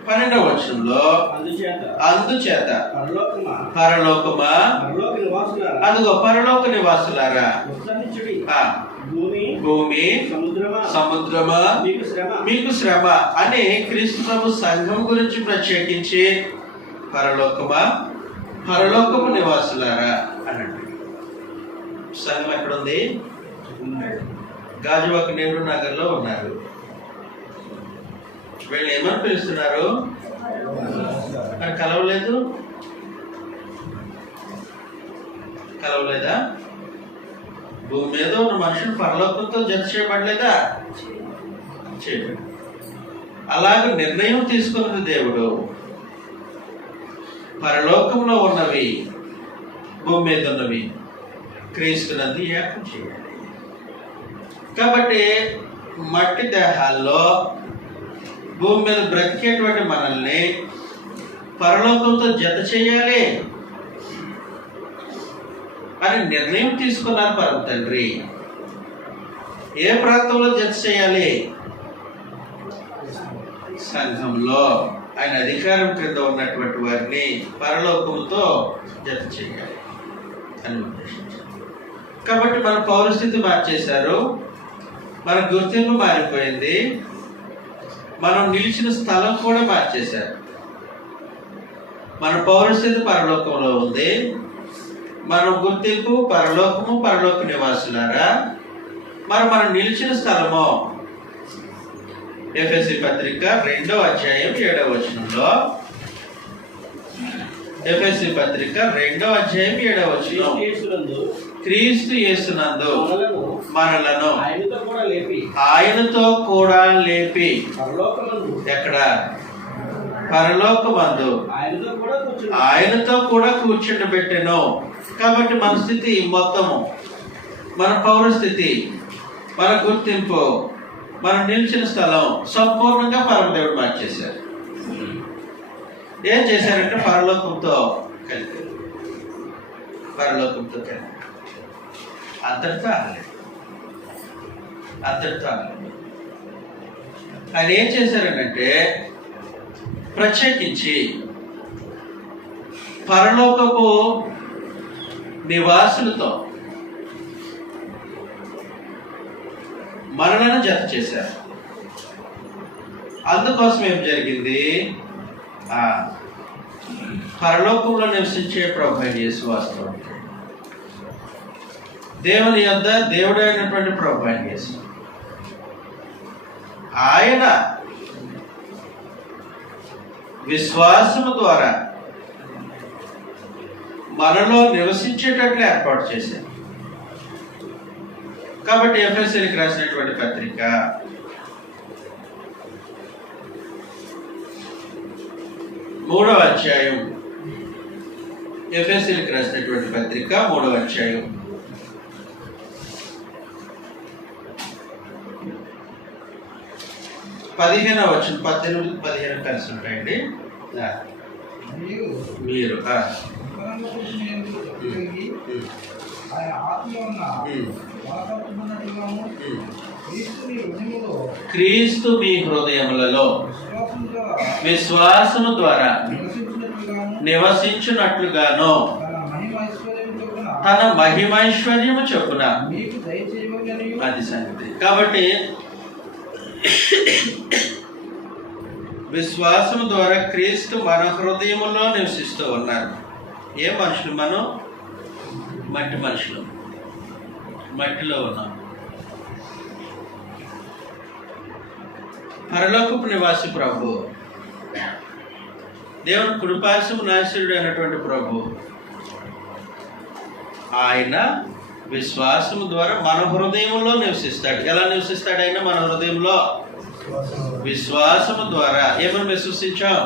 12వ వచనంలో అందుచేత పరలోకమా అదిగో పరలోక నివాసులారా భూమి సముద్రమా మీకు శ్రమ అని క్రీస్తు ప్రభు సంఘం గురించి ప్రత్యేకించి పరలోకమా పరలోకపు నివాసులారా అనండి. సంఘం ఎక్కడుంది? గాజువాక నెహ్రూ నగర్లో ఉన్నారు. వీళ్ళు ఏమని పిలుస్తున్నారు? మరి కలవలేదు? కలవలేదా? భూమి మీద ఉన్న మనుషులు పరలోకంతో జత చేయబడలేదా? చేయబడి. అలాగే నిర్ణయం తీసుకున్నది దేవుడు. పరలోకంలో ఉన్నవి భూమి మీద ఉన్నవి క్రీస్తునందు ఏకం చేయాలి. కాబట్టి మట్టి దేహాల్లో భూమి మీద బ్రతికేటువంటి మనల్ని పరలోకంతో జత చేయాలి అని నిర్ణయం తీసుకున్నారు పరమ తండ్రి. ఏ ప్రాంతంలో జత చేయాలి? సంఘంలో. ఆయన అధికారం క్రింద ఉన్నటువంటి వారిని పరలోకముతో జత చేయాలి అని ఉద్దేశించారు. కాబట్టి మన పౌరస్థితి మార్చేశారు, మన గుర్తింపు మారిపోయింది, మనం నిలిచిన స్థలం కూడా మార్చేశారు. మన పౌరస్థితి పరలోకంలో ఉంది, మన గుర్తింపు పరలోకము, పరలోక నివాసులారా. మనం నిలిచిన స్థలము ఎఫెసీ పత్రిక 2వ అధ్యాయం 7వ వచనంలో, ఎఫెసీ పత్రిక 2వ అధ్యాయం 7వ వచనం, క్రీస్తు యేసునందు మనలను ఆయనతో కూడా లేపి ఎక్కడ? పరలోకమందు ఆయనతో కూడా కూర్చుండబెట్టెను. కాబట్టి మన స్థితి మొత్తము, మన పౌరస్థితి, మన గుర్తింపు, మనం నిలిచిన స్థలం సంపూర్ణంగా పరమదేవుడు మార్చేశారు. ఏం చేశారంటే పరలోకంతో కలిపారు. పరలోకంతో కలిపారు. అంతటితో ఆగలేదు. ఆయన ఏం చేశారనంటే ప్రత్యేకించి పరలోకపు నివాసులతో మనలను జత చేశారు. అందుకోసం ఏం జరిగింది? పరలోకంలో నివసించే ప్రభువైన యేసు వాస్తవం, దేవుని యొద్ద దేవుడైనటువంటి ప్రభువైన యేసు, ఆయన విశ్వాసము ద్వారా మనలో నివసించేటట్లు ఏర్పాటు చేశారు. కాబట్టి ఎఫెసీలకు రాసినటువంటి పత్రిక 3వ అధ్యాయం, ఎఫెసీలకు రాసినటువంటి పత్రిక 3వ అధ్యాయం 15వ వచనం, 18, 15 కలిసి ఉంటాయండి. మీరు క్రీస్తు మీ హృదయములలో విశ్వాసము ద్వారా నివసించున్నట్లుగాను తన మహిమైశ్వర్యము చొప్పున. అది సంగతి. కాబట్టి విశ్వాసము ద్వారా క్రీస్తు మన హృదయములో నివసిస్తూ ఉన్నారు. ఏ మనుషులు? మనం మట్టి మనుషులు, మట్టిలో ఉన్నాం. పరలోకపు నివాసి ప్రభు, దేవుని కుడిపార్శ్వము నాశనుడు అయినటువంటి ప్రభు, ఆయన విశ్వాసము ద్వారా మన హృదయంలో నివసిస్తాడు. ఎలా నివసిస్తాడు ఆయన మన హృదయంలో? విశ్వాసము ద్వారా. ఏమని విశ్వసించాం?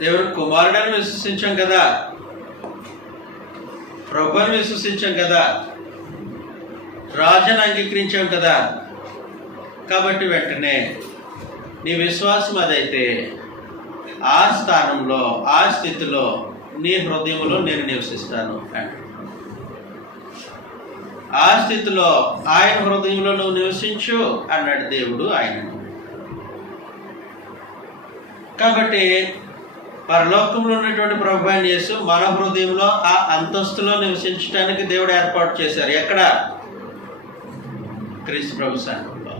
దేవుని కుమారుడని విశ్వసించాం కదా, ప్రభుని విశ్వసించాం కదా, రాజుని అంగీకరించాం కదా. కాబట్టి వెంటనే నీ విశ్వాసం అదైతే ఆ స్థానంలో, ఆ స్థితిలో నీ హృదయంలో నేను నివసిస్తాను అంటే, ఆ స్థితిలో ఆయన హృదయంలో నువ్వు నివసించు అన్నాడు దేవుడు ఆయన. కాబట్టి పరలోకంలో ఉన్నటువంటి ప్రభువైన యేసు మన హృదయంలో ఆ అంతస్తులో నివసించడానికి దేవుడు ఏర్పాటు చేశారు. ఎక్కడ? క్రీస్తు ప్రభు సంఘంలో.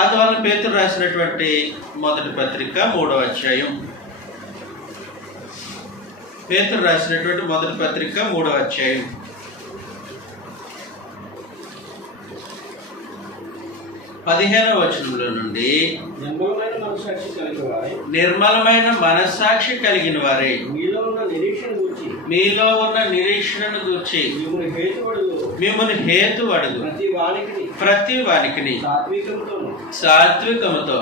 అందువల్ల పేతురు రాసినటువంటి మొదటి పత్రిక 3వ అధ్యాయం, పేతురు రాసినటువంటి మొదటి పత్రిక 3వ అధ్యాయం 15వ వచనంలో నుండి, నిర్మలమైన మనస్సాక్షి కలిగిన వారే మీలో ఉన్న నిరీక్షణను గూర్చి మిమ్మల్ని హేతు అడుగు ప్రతి వానికిని సాత్వికముతో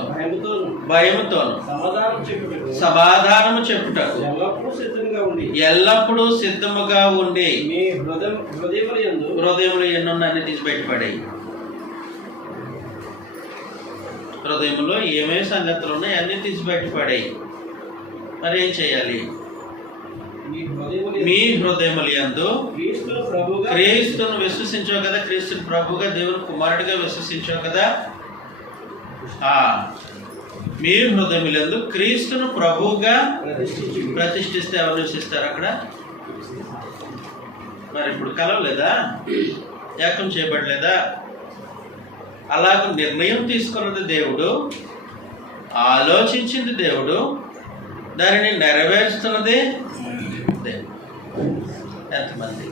భయముతోను సమాధానము చెప్పుటకు ఎల్లప్పుడూ సిద్ధముగా ఉండి హృదయములు ఎన్నున్నాన్ని తీసి బయటపడాయి. హృదయంలో ఏమేమి సంగతులు ఉన్నాయి అన్నీ తీసి బయటపడాయి. మరి ఏం చేయాలి? మీ హృదయములు యందు క్రీస్తును విశ్వసించావు కదా, క్రీస్తుని ప్రభువుగా దేవుని కుమారుడిగా విశ్వసించావు కదా. మీ హృదయములందు క్రీస్తును ప్రభువుగా ప్రతిష్ఠిస్తే ఎవరు నివసిస్తారు అక్కడ? మరి ఇప్పుడు కలవలేదా? ఏకం చేయబడలేదా? అలాగ నిర్ణయం తీసుకున్నది దేవుడు, ఆలోచించింది దేవుడు, దానిని నెరవేర్చుతున్నది దేవుడు. ఎంతమంది?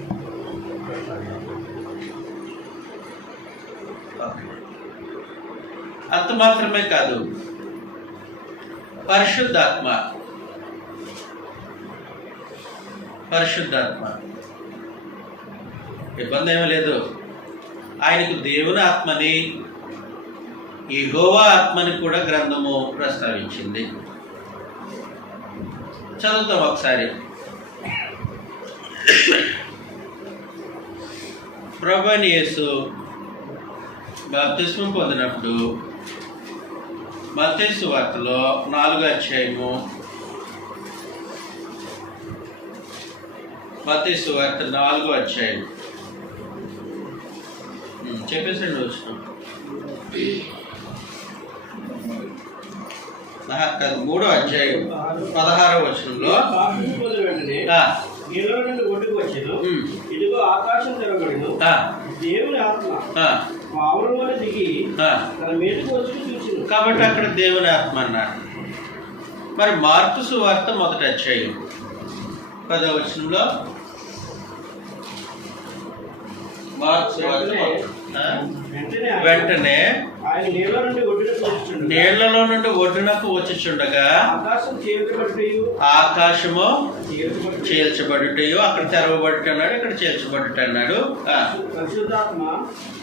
అంత మాత్రమే కాదు, పరిశుద్ధాత్మ ఇబ్బంది ఏమీ లేదు. ఆయనకు దేవుని ఆత్మని, యెహోవా ఆత్మని కూడా గ్రంథము ప్రస్తావించింది. చదువుతాం ఒకసారి. ప్రభువైన యేసు బాప్తిస్మం పొందినప్పుడు మత్తయి సువార్తలో 4వ అధ్యాయము, మత్తయి సువార్త 4వ అధ్యాయం చెప్పేసండి. వచ్చిన 3వ అధ్యాయం 16వ వచనంలో నీలో నుండి ఒడ్డుకు వచ్చాను, ఇదిగో ఆకాశం తెరవబడెను, దేవుని ఆత్మ పావురం వలె దిగి తన మీదకు వచ్చి చూసింది. కాబట్టి అక్కడ దేవుని ఆత్మ అన్నారు. మరి మార్కు సువార్త 1వ అధ్యాయం 10వ వచనంలో, మార్కు సువార్త వెంటనే నీళ్లలో నుండి ఒడ్డునకు వచ్చుచుండగా ఆకాశము చీల్చబడుటయు, అక్కడ తెరవబడుట అన్నాడు, ఇక్కడ చీల్చబడుట అన్నాడు.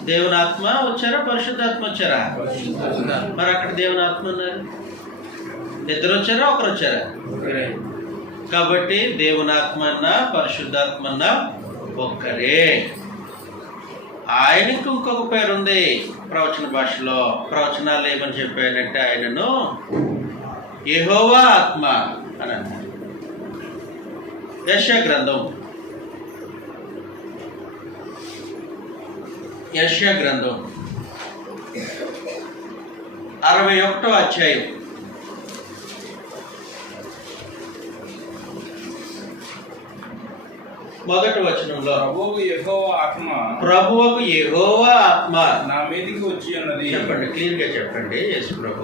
దేవునాత్మ వచ్చారా, పరిశుద్ధాత్మ వచ్చారా? మరి అక్కడ దేవునాత్మ ఉన్నారు. ఇద్దరు వచ్చారా, ఒకరు వచ్చారా? కాబట్టి దేవునాత్మ అన్నా పరిశుద్ధాత్మ అన్నా ఒక్కరే. ఆయనకు ఇంకొక పేరు ఉంది ప్రవచన భాషలో. ప్రవచనాలు ఏమని చెప్పాడంటే ఆయనను యెహోవా ఆత్మ అని అన్నారు. యెషయా గ్రంథం 61వ అధ్యాయం 1వ వచనంలో, ప్రభువుకు యెహోవా ఆత్మ నా మీదకి వచ్చి ఉన్నది. చెప్పండి, క్లియర్గా చెప్పండి. యేసు ప్రభు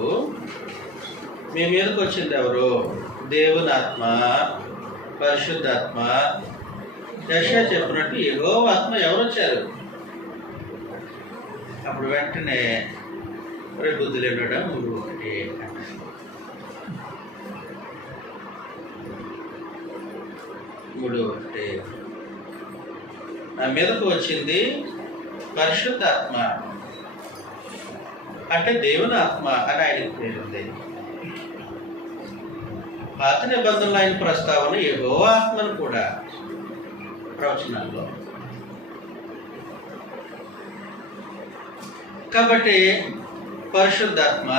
మీ మీదకి వచ్చింది ఎవరు? దేవుని ఆత్మ, పరిశుద్ధాత్మ. యెషయా చెప్పినట్టు యెహోవా ఆత్మ ఎవరు వచ్చారు? అప్పుడు వెంటనే బుద్ధి లేనడా 3:1 నా మీదకు వచ్చింది పరిశుద్ధాత్మ అంటే దేవుని ఆత్మ అని ఆయనకు పేరుంది. పాత నిబంధనలు ఆయన ప్రస్తావన యెహోవా ఆత్మను కూడా ప్రవచనాల్లో. కాబట్టి పరిశుద్ధాత్మ,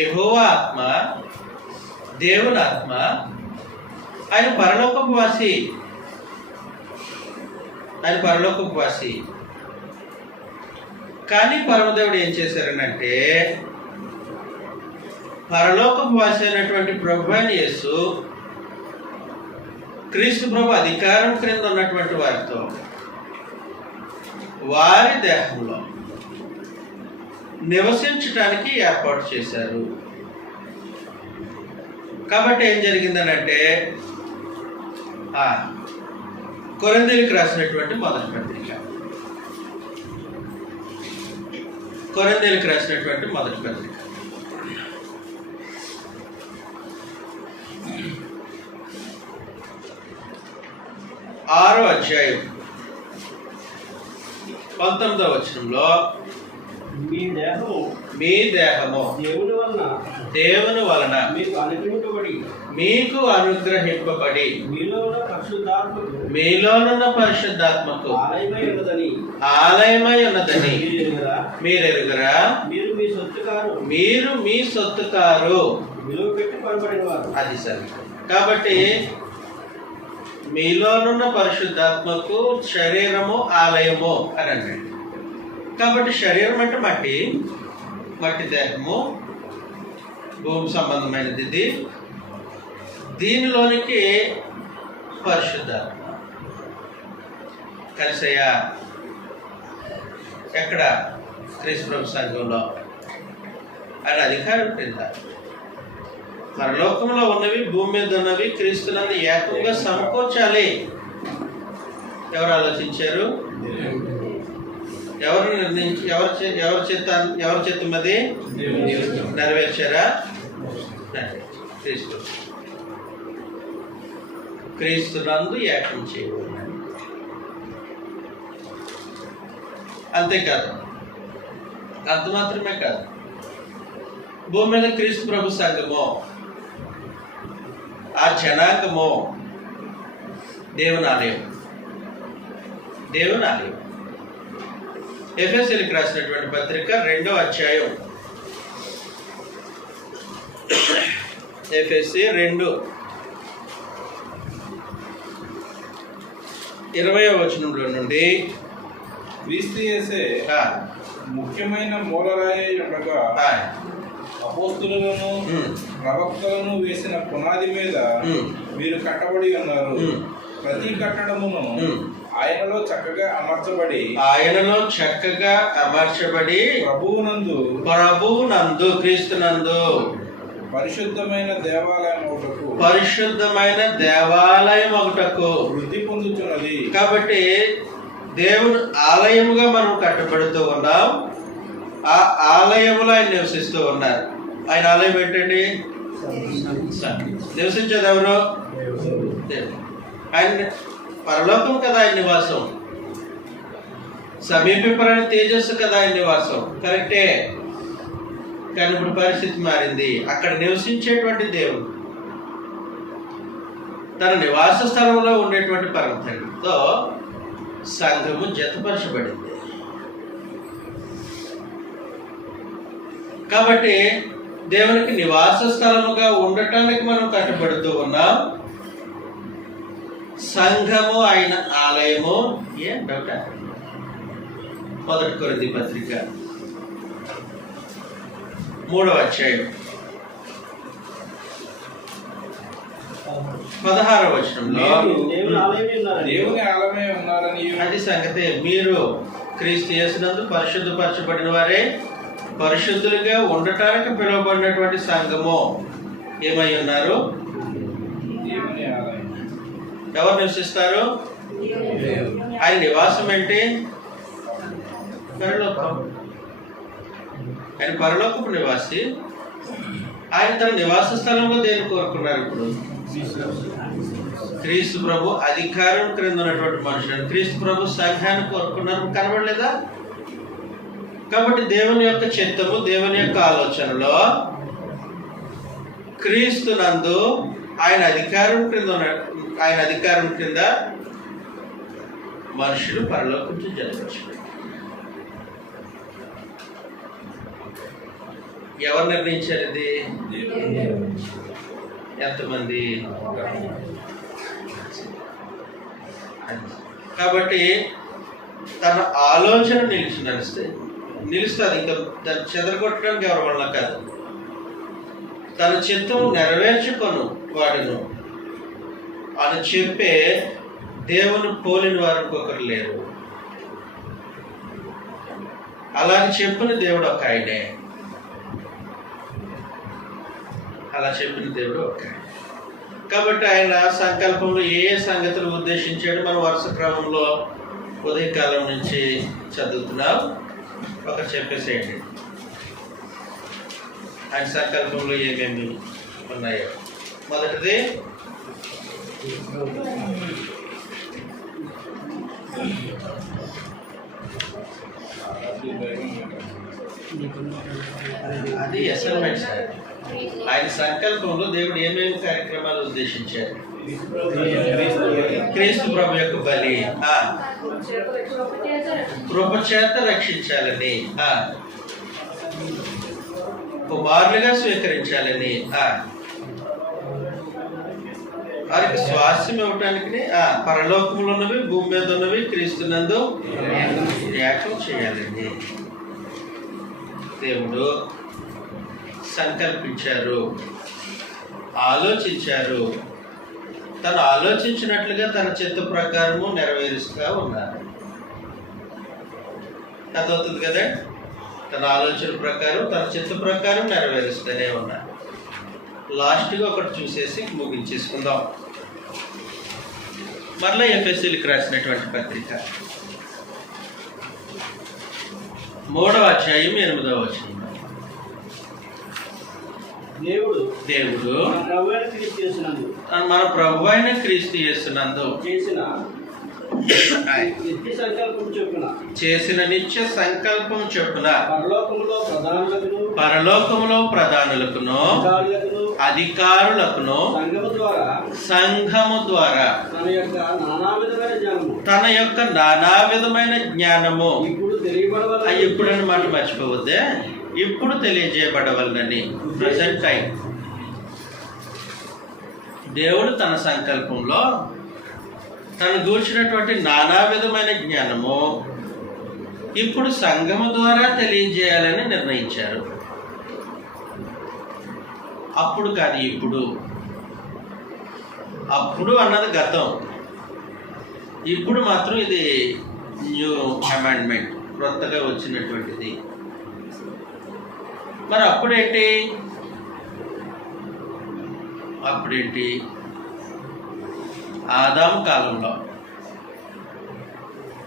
యెహోవా ఆత్మ, దేవుని ఆత్మ. ఆయన పరలోకపు వాసి, ఆయన పరలోకపు వాసి. కానీ పరమదేవుడు ఏం చేశారనంటే, పరలోకపు వాసి అయినటువంటి ప్రభు అయిన యేసు క్రీస్తు ప్రభు అధికారం క్రింద ఉన్నటువంటి వారితో వారి దేహంలో నివసించటానికి ఏర్పాటు చేశారు. కాబట్టి ఏం జరిగిందనంటే, కొరింథీయులకు రాసినటువంటి మొదటి పత్రిక, కొరింథీయులకు రాసినటువంటి మొదటి పత్రిక 6వ అధ్యాయం 19వ వచనంలో, మీ దేహము దేవుని వలన మీకు అనుగ్రహింపబడి మీలోనున్న పరిశుద్ధాత్మకు ఆలయమై ఉన్నదని మీరెరుగరా? మీరు మీ సొత్తుకారు. అది సరే. కాబట్టి మీలోనున్న పరిశుద్ధాత్మకు శరీరము ఆలయము అని అన్నాడు. కాబట్టి శరీరం అంటే మట్టి దేహము, భూమి సంబంధమైనది ఇది. దీనిలోనికి పరిశుద్ధాత్మ కలిసయ్యా ఎక్కడ? క్రీస్తు ప్రభు సంఘంలో ఆయన అధికారం క్రింద పరలోకంలో ఉన్నవి, భూమి మీద ఉన్నవి క్రీస్తునందు ఏకంగా సమకూర్చాలి. ఎవరు ఆలోచించారు? ఎవరు నిర్ణయించి ఎవరి చిత్తం అది నెరవేర్చారా? క్రీస్తునందు ఏకం చేయబడి. అంతేకాదు, అంత మాత్రమే కాదు, భూమి మీద క్రీస్తు ప్రభు సంఘము, ఆ జనాంగము దేవుని ఆలయం. ఎఫెసీయులకు రాసినటువంటి పత్రిక 2వ అధ్యాయం, ఎఫెసీ 2:20 వచనంలో నుండి క్రీస్తు యేసే ముఖ్యమైన మూలరాయి ఉండగా అపోస్తులను ప్రవక్తలను వేసిన పునాది మీద మీరు కట్టబడి ఉన్నారు. ప్రతి కట్టడమును ఆయనలో చక్కగా అమర్చబడి ప్రభువునందు క్రీస్తునందు పరిశుద్ధమైన దేవాలయం ఒకటకు వృద్ధి పొందుతున్నది. కాబట్టి దేవుని ఆలయముగా మనం కట్టబడుతూ ఉన్నాం. ఆ ఆలయములో ఆయన నివసిస్తూ ఉన్నారు. ఆయన ఆలయం ఏంటండి? నివసించేది ఎవరు? ఆయన పరలోకం కదా ఆయన నివాసం, సమీపింపరాని తేజస్సు కదా ఆయన నివాసం. కరెక్టే. కానీ ఇప్పుడు పరిస్థితి మారింది. అక్కడ నివసించేటువంటి దేవుడు తన నివాస స్థలంలో ఉండేటువంటి పరమ తండ్రితో సంఘము జతపరచబడింది. కాబట్టి దేవునికి నివాస స్థలముగా ఉండటానికి మనం కట్టబడుతూ ఉన్నాం. సంఘము ఆయన ఆలయము. ఏం డౌట? 1 కొరింథీ పత్రిక 3వ అధ్యాయం 16వ వచనంలో దేవుని ఆలయమే ఉన్నారని అది సంగతే. మీరు క్రీస్తు యేసునందు పరిశుద్ధపరచబడిన వారే, పరిశుద్ధులుగా ఉండటానికి పిలువబడినటువంటి సంఘము ఏమై ఉన్నారు? ఎవరు నివసిస్తారు? ఆయన నివాసం ఏంటి? పరలోకం. ఆయన పరలోకపు నివాసి. ఆయన తన నివాస స్థలంలో దేని కోరుకున్నారు? ఇప్పుడు క్రీస్తు ప్రభు అధికారం క్రింద ఉన్నటువంటి మనుషులను, క్రీస్తు ప్రభు సంఘాన్ని కోరుకున్నారు. కనబడలేదా? కాబట్టి దేవుని యొక్క చిత్తము, దేవుని యొక్క ఆలోచనలో క్రీస్తు నందు ఆయన అధికారం క్రింద మనుషులు పరలోకం నుంచి జన్మించారు. ఎవరు నిర్ణయించారు ఇది? ఎంతమంది? కాబట్టి తన ఆలోచన నిలుస్తుంది. ఇంకా దాన్ని చెదరగొట్టడానికి ఎవరి వల్ల కాదు. తన చిత్తం నెరవేర్చుకొను వాడును అని చెప్పే దేవుని పోలిన వారు ఇంకొకరు లేరు. అలాగే చెప్పిన దేవుడు ఒక ఆయనే. కాబట్టి ఆయన సంకల్పంలో ఏ సంగతులు ఉద్దేశించాడు మనం వరుస క్రమంలో ఉదయకాలం నుంచి చదువుతున్నాం. ఒకరు చెప్పేసేయండి ఆయన సంకల్పంలో ఏమేమి ఉన్నాయో. మొదటిది అది అసైన్మెంట్ సార్. ఆయన సంకల్పంలో దేవుడు ఏమేమి కార్యక్రమాలు ఉద్దేశించారు? క్రీస్తు ప్రభు యొక్క బలి, కృపచేత రక్షించాలని, కుమారులుగా స్వీకరించాలని, వారికి స్వాస్థ్యం ఇవ్వటానికి పరలోకములు ఉన్నవి, భూమి మీద ఉన్నవి క్రీస్తునందు ఏకం చేయాలండి. దేవుడు సంకల్పించారు, ఆలోచించారు, తను ఆలోచించినట్లుగా తన చిత్త ప్రకారము నెరవేరుస్తూ ఉన్నారు. అర్థమవుతుంది కదా? తన ఆలోచన ప్రకారం, తన చిత్త ప్రకారం నెరవేరుస్తూనే ఉన్నారు. లాస్ట్గా ఒకటి చూసేసి ముగించేసుకుందాం. మరలా ఎఫెసీలకు రాసినటువంటి పత్రిక 3వ అధ్యాయం 8వ వచనం. దేవుడు మన ప్రభు అయిన క్రీస్తు యేసునందు చేసిన నిత్య సంకల్పం చొప్పున పరలోకములో ప్రధానులకును అధికారులకును సంఘము ద్వారా తన యొక్క నానా విధమైన జ్ఞానము ఎప్పుడని మాట మర్చిపోవద్దే, ఇప్పుడు తెలియజేయబడవలనని. ప్రజెంట్ టైం దేవుడు తన సంకల్పంలో తను గూర్చినటువంటి నానా విధమైన జ్ఞానము ఇప్పుడు సంఘము ద్వారా తెలియజేయాలని నిర్ణయించారు. అప్పుడు కాదు, ఇప్పుడు. అప్పుడు అన్నది గతం, ఇప్పుడు మాత్రం ఇది న్యూ అమెండ్మెంట్, కొత్తగా వచ్చినటువంటిది. మరి అప్పుడేంటి? ఆదాము కాలంలో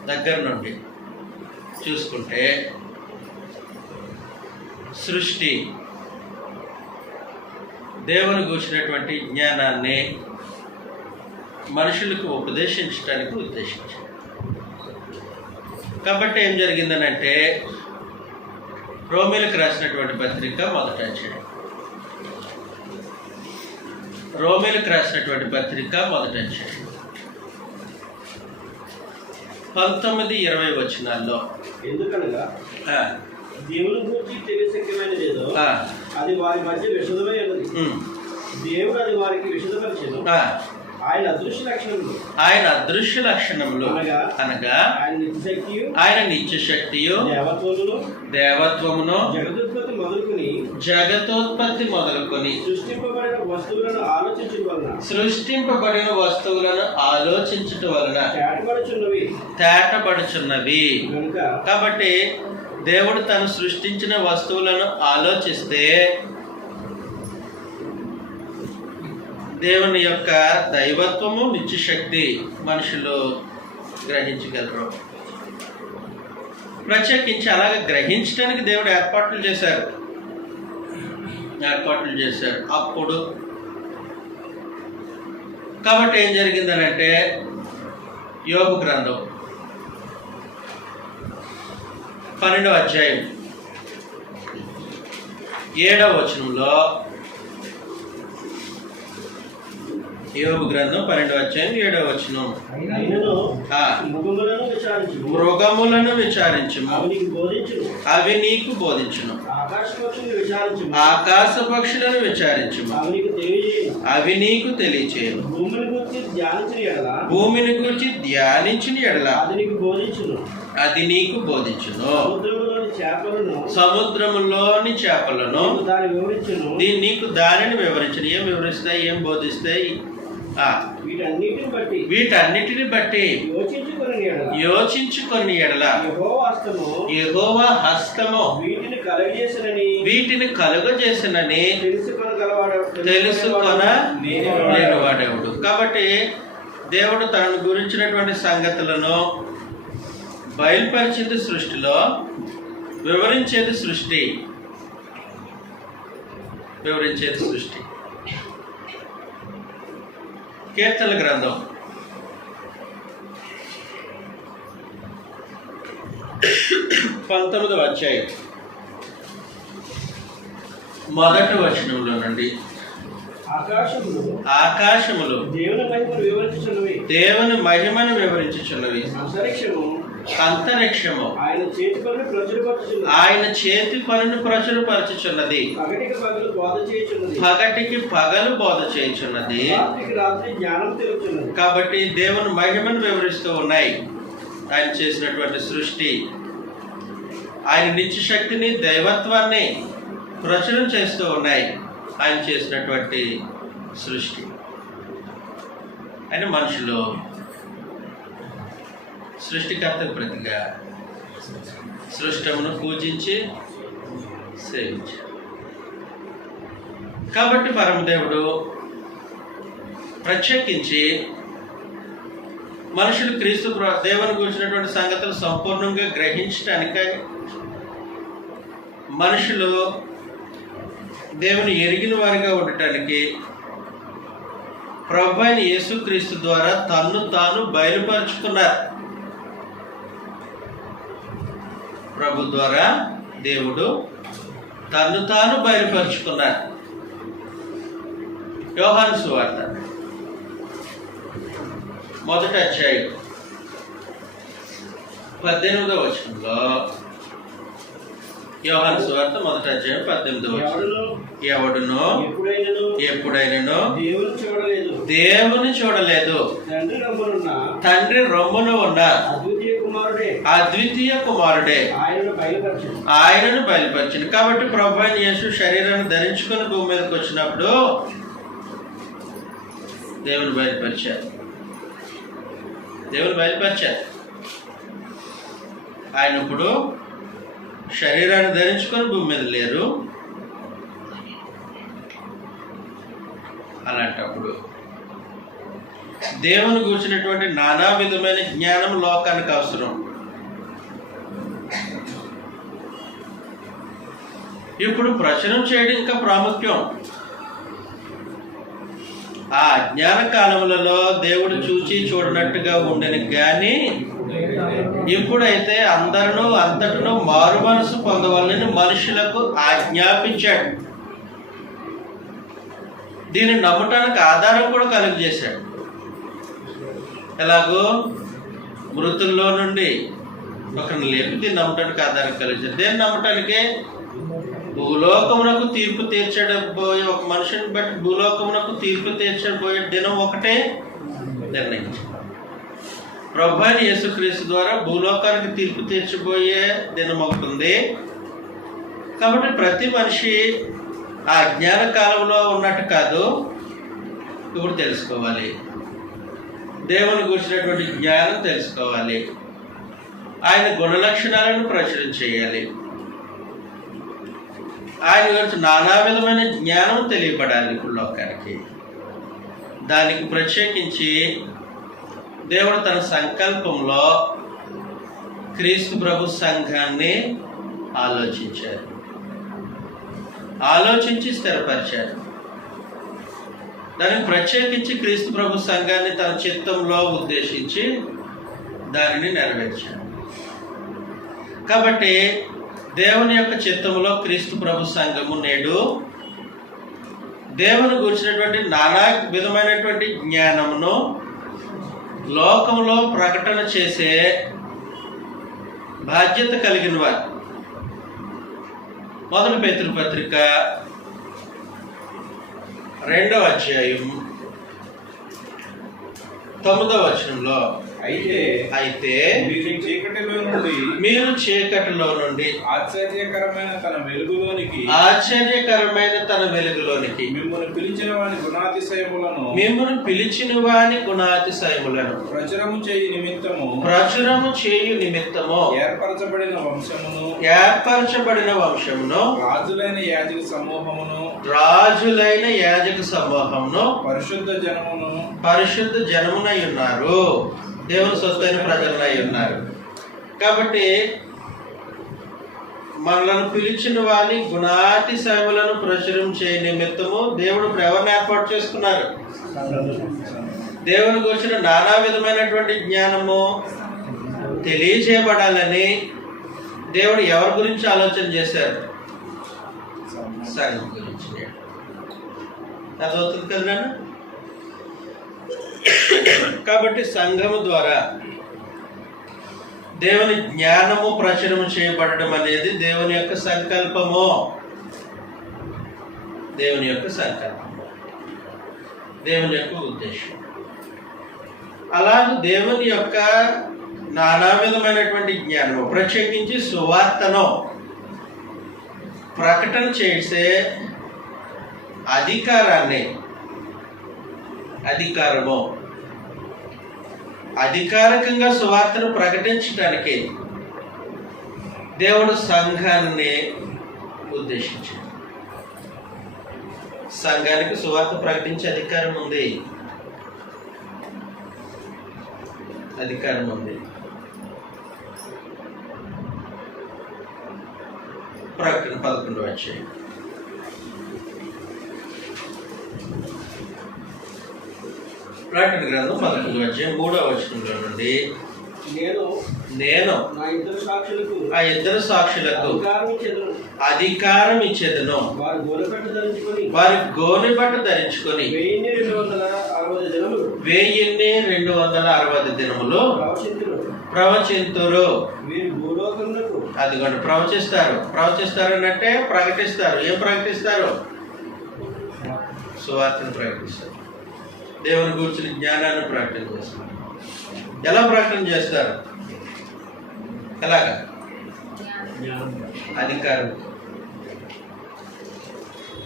దగ్గర నుండి చూసుకుంటే సృష్టి దేవుని గూర్చినటువంటి జ్ఞానాన్ని మనుషులకు ఉపదేశించడానికి ఉద్దేశించారు. కాబట్టి ఏం జరిగిందనంటే, రోమీలకు రాసినటువంటి పత్రిక 1వ అధ్యాయం, రోమీలకు రాసినటువంటి పత్రిక 1వ అధ్యాయం 19-20 వచనాల్లో, ఎందుకనగా దేవుని గురించి తెలియశక్యమైనది ఏదో అది వారి మధ్య విషదమై ఉన్నది. దేవుడు అది వారికి విషదపరిచెను. ఆయన అదృశ్య లక్షణములు అనగా ఆయన నిత్య శక్తియు దేవత్వమును జగతోత్పత్తి మొదలుకొని సృష్టింపబడిన వస్తువులను ఆలోచించుట వలన తేటపడుచున్నవి. కాబట్టి దేవుడు తను సృష్టించిన వస్తువులను ఆలోచిస్తే దేవుని యొక్క దైవత్వము, నిత్యశక్తి మనుషులు గ్రహించగలరు. ప్రత్యేకించి అలాగే గ్రహించడానికి దేవుడు ఏర్పాట్లు చేశారు. అప్పుడు కాబట్టి ఏం జరిగిందనంటే, యోబు గ్రంథం 12వ అధ్యాయం 7వ వచనంలో, యోబు గ్రంథం 12వ అధ్యాయం 7వ వచనం, మృగములను విచారించుము, అవి నీకు బోధించును, ఆకాశ పక్షులను విచారించుము, అవి నీకు తెలియచేయును, భూమిని గురించి ధ్యానించిన ఎడల అది నీకు బోధించును, సముద్రములోని చేపలను నీకు దానిని వివరించును. ఏం వివరిస్తాయి, ఏం బోధిస్తాయి? వీటన్నిటిని బట్టి యోచించుకొని ఎడల యెహోవా హస్తము వీటిని కలుగజేసినని తెలుసుకొనలేనివాడెవడు. కాబట్టి దేవుడు తనను గురించినటువంటి సంగతులను బయలుపరిచింది సృష్టిలో, వివరించేది సృష్టి. కీర్తనల గ్రంథం 19వ అధ్యాయం 1వ వచనంలో నుండి, ఆకాశములు దేవుని మహిమను వివరించుచున్నవి, అంతరిక్షము ఆయన చేతి పనులు ప్రచురపరచుచున్నది. ఆయన చేతి పనులు ప్రచురపరచుచున్నది. పగటికి పగలు బోధ చేయుచున్నది. పగటికి పగలు బోధ చేయుచున్నది. రాత్రికి రాత్రి జ్ఞానం తెలుపుచున్నది. కాబట్టి దేవుని మహిమను వివరిస్తూ ఉన్నాయి. ఆయన చేసినటువంటి సృష్టి, ఆయన నిత్య శక్తిని, దైవత్వాన్ని ప్రచురం చేస్తూ ఉన్నాయి. ఆయన చేసినటువంటి సృష్టి. ఆయన మనుషులు సృష్టికర్తకు ప్రతిగా సృష్టమును పూజించి సేవించారు. కాబట్టి పరమదేవుడు ప్రత్యేకించి మనుషులు క్రీస్తు దేవుని గురించినటువంటి సంగతులు సంపూర్ణంగా గ్రహించటానికై, మనుషులు దేవుని ఎరిగిన వారిగా ఉండటానికి ప్రభు అయిన యేసుక్రీస్తు ద్వారా తన్ను తాను బయలుపరుచుకున్నారు. ప్రభు ద్వారా దేవుడు తన్ను తాను బయలుపరుచుకున్నారు. యోహాను సువార్త 1వ అధ్యాయం 18వ వచనంలో, యోహాను సువార్త 1వ అధ్యాయం 18వ వచనం, ఎవడునో ఎప్పుడైనను దేవుని చూడలేదు, తండ్రి రొమ్మున ఉన్న అద్వితీయ కుమారుడే ఆయనను బయలుపరిచింది. కాబట్టి ప్రభు అయిన యేసు శరీరాన్ని ధరించుకొని భూమి మీదకి వచ్చినప్పుడు దేవుని బయలుపరిచారు. ఆయన ఇప్పుడు శరీరాన్ని ధరించుకొని భూమి మీద లేరు. అలాంటప్పుడు దేవుని గురించినటువంటి నానా విధమైన జ్ఞానం లోకానికి అవసరం. ఇప్పుడు ప్రచురం చేయడం ఇంకా ప్రాముఖ్యం. ఆ అజ్ఞాన కాలములలో దేవుడు చూచి చూడనట్టుగా ఉండని కానీ ఇప్పుడైతే అందరూ అంతటను మారు మనసు పొందవాలని మనుషులకు ఆజ్ఞాపించాడు. దీన్ని నమ్మటానికి ఆధారం కూడా కలుగజేశాడు. ఎలాగో మృతుల్లో నుండి ఒకరిని లేపి దీన్ని నమ్మటానికి ఆధారం కలిగించాడు. దేన్ని నమ్మటానికి? భూలోకమునకు తీర్పు తీర్చబోయే ఒక మనిషిని బట్టి భూలోకమునకు తీర్పు తీర్చబోయే దినం ఒకటే నిర్ణయించాడు. ప్రభు అయిన యేసుక్రీస్తు ద్వారా భూలోకానికి తీర్పు తీర్చబోయే దినం ఒకటి ఉంది. కాబట్టి ప్రతి మనిషి ఆ జ్ఞాన కాలంలో ఉన్నట్టు కాదు, ఇప్పుడు తెలుసుకోవాలి. దేవుని గురించినటువంటి జ్ఞానం తెలుసుకోవాలి. ఆయన గుణలక్షణాలను ప్రచురం చేయాలి. ఆయన గురించి నానా విధమైన జ్ఞానం తెలియపడాలి ఇప్పుడు లోకానికి. దానికి ప్రత్యేకించి దేవుడు తన సంకల్పంలో క్రీస్తు ప్రభు సంఘాన్ని ఆలోచించి స్థిరపరిచారు. దానికి ప్రత్యేకించి క్రీస్తు ప్రభు సంఘాన్ని తన చిత్తంలో ఉద్దేశించి దానిని నెరవేర్చారు. కాబట్టి దేవుని యొక్క చిత్తములో క్రీస్తు ప్రభు సంఘము నేడు దేవుని గురించినటువంటి నానా విధమైనటువంటి జ్ఞానమును లోకంలో ప్రకటన చేసే బాధ్యత కలిగిన వారు. 1 పేతురు పత్రిక 2వ అధ్యాయం 9వ వచనంలో, అయితే మీరు చీకటిలో నుండి ఆశ్చర్యకరమైన తన వెలుగులోనికి మిమ్మల్ని పిలిచిన వాని గుణాతిశయములను ప్రచురము చేయు నిమిత్తము ఏర్పరచబడిన వంశమును రాజులైన యాజక సమూహమును పరిశుద్ధ జనమునై ఉన్నారు. దేవుని సొత్తైన ప్రజలై ఉన్నారు. కాబట్టి మనలను పిలిచిన వాని గుణాతిశయములను ప్రచురం చేయ నిమిత్తము దేవుడు ఎవరిని ఏర్పాటు చేసుకున్నారు? దేవుని గురించిన నానా విధమైనటువంటి జ్ఞానము తెలియజేయబడాలని దేవుడు ఎవరి గురించి ఆలోచన చేశారు? సంఘం గురించి. అదవుతుంది కదా నాన్న. కాబట్టి సంఘము ద్వారా దేవుని జ్ఞానము ప్రచురము చేయబడడం అనేది దేవుని యొక్క సంకల్పము. దేవుని యొక్క సంకల్పము, దేవుని యొక్క ఉద్దేశం. అలాగే దేవుని యొక్క నానా విధమైనటువంటి జ్ఞానము, ప్రత్యేకించి సువార్తను ప్రకటన చేసే అధికారికంగా సువార్తను ప్రకటించడానికి దేవుడు సంఘాన్ని ఉద్దేశించాడు. సంఘానికి సువార్త ప్రకటించే అధికారం ఉంది. ప్రకటన 11వ అధ్యాయం. ప్రకటన గ్రంథం 11వ అధ్యాయం 3వ వచనంలో నుండి, నేను ఆ ఇద్దరు సాక్షులకు అధికారం ఇచ్చేదను, వారి గోనెపట్టు ధరించుకొని 1260 దినములు ప్రవచింతురు. అదిగోండి, ప్రవచిస్తారు అంటే ప్రకటిస్తారు. ఏం ప్రకటిస్తారు? సువార్తను ప్రకటిస్తారు. దేవుని గురించిన జ్ఞానాన్ని ప్రకటన చేస్తారు. ఎలా ప్రకటన చేస్తారు? ఎలాగా? అధికారం.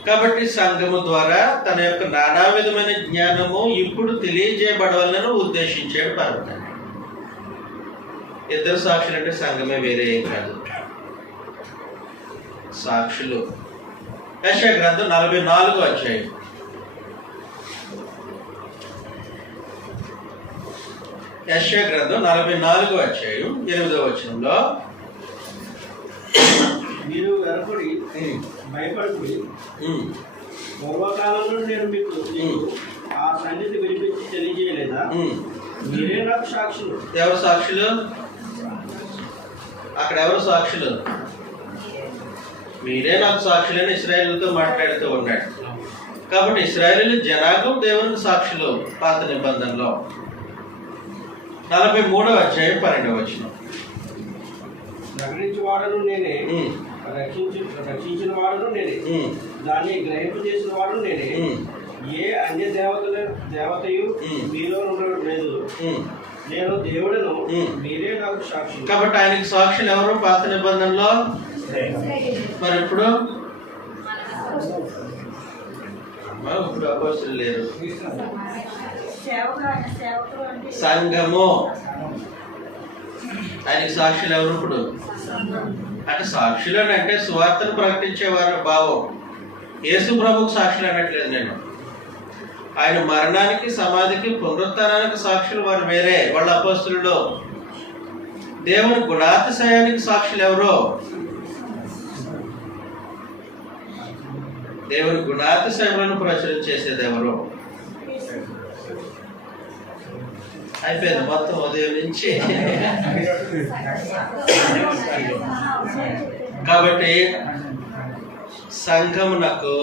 కాబట్టి సంఘము ద్వారా తన యొక్క నానా విధమైన జ్ఞానము ఇప్పుడు తెలియజేయబడవాలని ఉద్దేశించాడు పర్వతాన్ని. ఇద్దరు సాక్షులు అంటే సంఘమే, వేరే ఏం కాదు. సాక్షులు. యెషయా గ్రంథం 44వ అధ్యాయం. యెషయా గ్రంథం 44వ అధ్యాయం 8వ వచనంలో, మీరు వెరపడి భయపడుకుని పూర్వకాలంలో నేను మీకు ఆ సంగతి వినిపించి తెలియజేయలేదా? మీరే నాకు సాక్షులు. ఎవరు సాక్షులు? అక్కడ ఎవరు సాక్షులు? మీరే నాకు సాక్షులని ఇశ్రాయేలుతో మాట్లాడుతూ ఉన్నాడు. కాబట్టి ఇశ్రాయేలు జనాంగం దేవునికి సాక్షులు. పాత నిబంధనలో 43వ అధ్యాయం 12వ వచనం. ప్రకటించేవాడును నేనే, రక్షించిన వాడును నేనే, దాన్ని గ్రహింపు చేసిన వాడు నేనే. ఏ అన్య దేవతయు మీలో లేదు. నేను దేవుడను, మీరే నాకు సాక్షి. కాబట్టి ఆయనకి సాక్షులు ఎవరు? పాత నిబంధనలో. మరి ఇప్పుడు అపోస్తలులు లేరు. సంఘము. ఆయనకి సాక్షులు ఎవరు ఇప్పుడు? అంటే సాక్షులు అని అంటే సువార్తను ప్రకటించేవారు భావం. యేసు ప్రభుకు సాక్షులు అనట్లేదు నేను. ఆయన మరణానికి, సమాధికి, పునరుత్థానానికి సాక్షులు వారు వేరే, వాళ్ళ అపోస్తలులు. దేవుని గుణాతిశయానికి సాక్షులు ఎవరు? దేవుని గుణాతిశయములను ప్రచురం చేసేది ఎవరు? అయిపోయింది మొత్తం ఉదయం నుంచి. కాబట్టి సంఘమునకు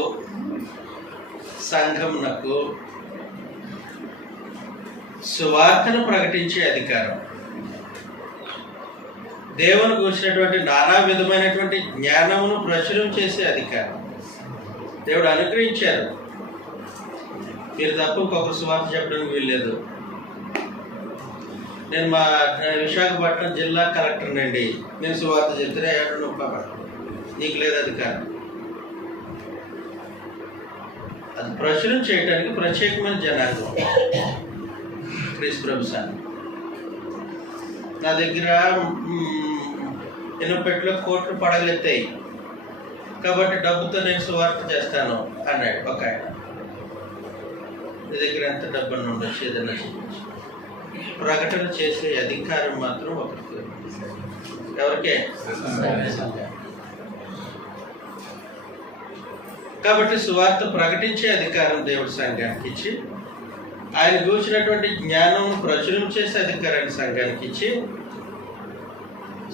సువార్తను ప్రకటించే అధికారం, దేవుని గురించినటువంటి నానా విధమైనటువంటి జ్ఞానమును ప్రచురం చేసే అధికారం దేవుడు అనుగ్రహించారు. మీరు తప్ప ఇంకొకరు సువార్త చెప్పడానికి వీల్లేదు. నేను మా విశాఖపట్నం జిల్లా కలెక్టర్ అండి. నేను సువార్త చెప్తే నీకు లేదు అధికారం. అది ప్రచురం చేయడానికి ప్రత్యేకమైన జనాంగం క్రీస్తు ప్రభు సంఘం. నా దగ్గర ఎన్నోపెట్లో కోట్లు పడగలెత్తాయి కాబట్టి డబ్బుతో నేను సువార్త చేస్తాను అన్నాడు ఒక ఆయన. నీ దగ్గర ఎంత డబ్బును ఉండొచ్చు, ఏదైనా చేయొచ్చు. ప్రకటన చేసే అధికారం మాత్రం ఒకరికి. ఎవరికే? కాబట్టి సువార్త ప్రకటించే అధికారం దేవుడి సంఘానికి ఇచ్చి, ఆయన కూర్చున్నటువంటి జ్ఞానం ప్రచురం చేసే అధికారాన్ని సంఘానికి ఇచ్చి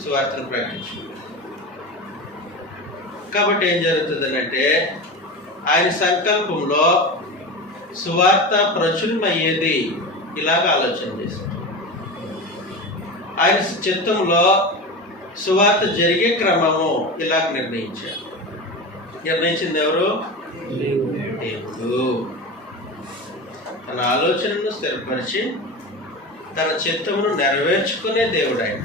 సువార్తను ప్రకటించి. కాబట్టి ఏం జరుగుతుందనంటే ఆయన సంకల్పంలో సువార్త ప్రచురం అయ్యేది ఇలాగ ఆలోచన చేశారు. ఆయన చిత్తంలో సువార్త జరిగే క్రమము ఇలా నిర్ణయించారు. నిర్ణయించింది ఎవరు? దేవుడు. తన ఆలోచనను స్థిరపరిచి తన చిత్తమును నెరవేర్చుకునే దేవుడు ఆయన.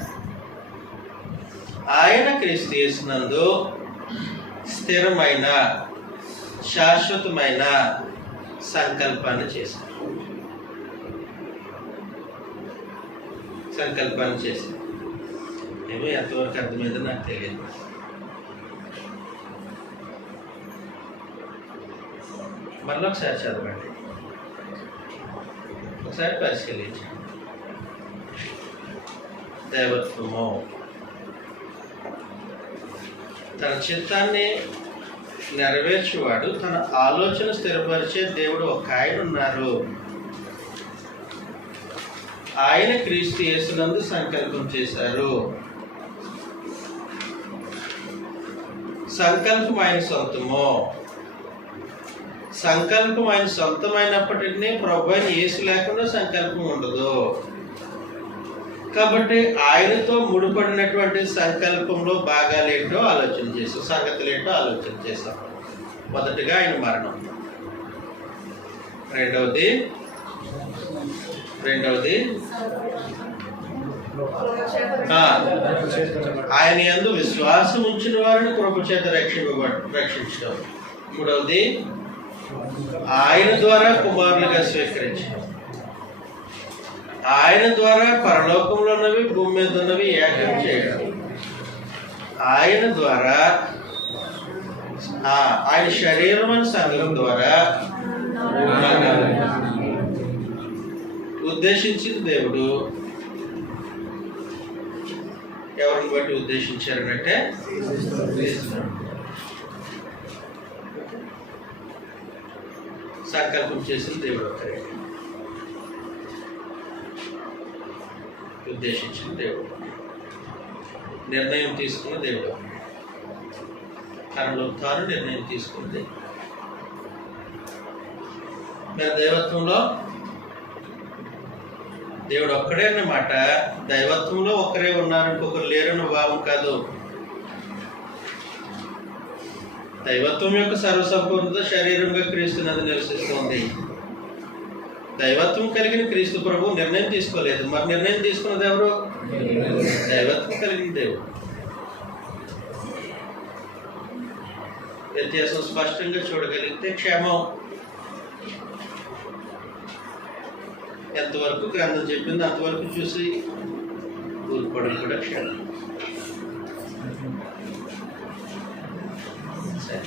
ఆయన క్రీస్తు యేసునందు స్థిరమైన శాశ్వతమైన సంకల్పాన్ని చేశారు. ఏమో ఎంతవరకు అర్థమైందో నాకు తెలియదు. మళ్ళీ ఒకసారి చదవండి, ఒకసారి పరిశీలించండి. దైవత్వము తన చిత్తాన్ని నెరవేర్చేవాడు, తన ఆలోచన స్థిరపరిచే దేవుడు ఒక ఆయన ఉన్నారు. ఆయన క్రీస్తు యేసునందు సంకల్పం చేశారు. సంకల్పం ఆయన సొంతము. సంకల్పం ఆయన సొంతమైనప్పటికీ ప్రభు అయిన యేసు లేకుండా సంకల్పం ఉండదు. కాబట్టి ఆయనతో ముడిపడినటువంటి సంకల్పంలో భాగాలేంటో ఆలోచన చేసాం, సంగతులేంటో ఆలోచన చేసాం. మొదటిగా ఆయన మరణం, రెండవది ఆయన యందు విశ్వాసం ఉంచిన వారిని కృప చేత రక్షించడం, మూడవది ఆయన ద్వారా కుమారులుగా స్వీకరించడం, ఆయన ద్వారా పరలోకంలో ఉన్నవి భూమి మీద ఉన్నవి ఏకం చేయడం, ఆయన ద్వారా ఆయన శరీరం అని సంఘం ద్వారా ఉద్దేశించిన దేవుడు ఎవరిని బట్టి ఉద్దేశించారనంటే సంకల్పం చేసిన దేవుడు ఒక్కరే, ఉద్దేశించిన దేవుడు, నిర్ణయం తీసుకున్న దేవుడు, తనలో తాను నిర్ణయం తీసుకుంది. మరి దైవత్వంలో దేవుడు ఒక్కడే అన్నమాట. దైవత్వంలో ఒక్కరే ఉన్నారు, ఇంకొకరు లేరన్న భావం కాదు. దైవత్వం యొక్క సర్వసంపూర్ణత శరీరంగా క్రీస్తునందు నివసిస్తుంది. దైవత్వం కలిగిన క్రీస్తు ప్రభు నిర్ణయం తీసుకోలేదు. మరి నిర్ణయం తీసుకున్నది ఎవరు? దైవత్వం కలిగిన దేవుడు. వ్యత్యాసం స్పష్టంగా చూడగలిగితే క్షేమం ఎంతవరకు గ్రంథం చెప్పింది అంతవరకు చూసి ఊరుకోవడం కూడా క్షేమం. సరే.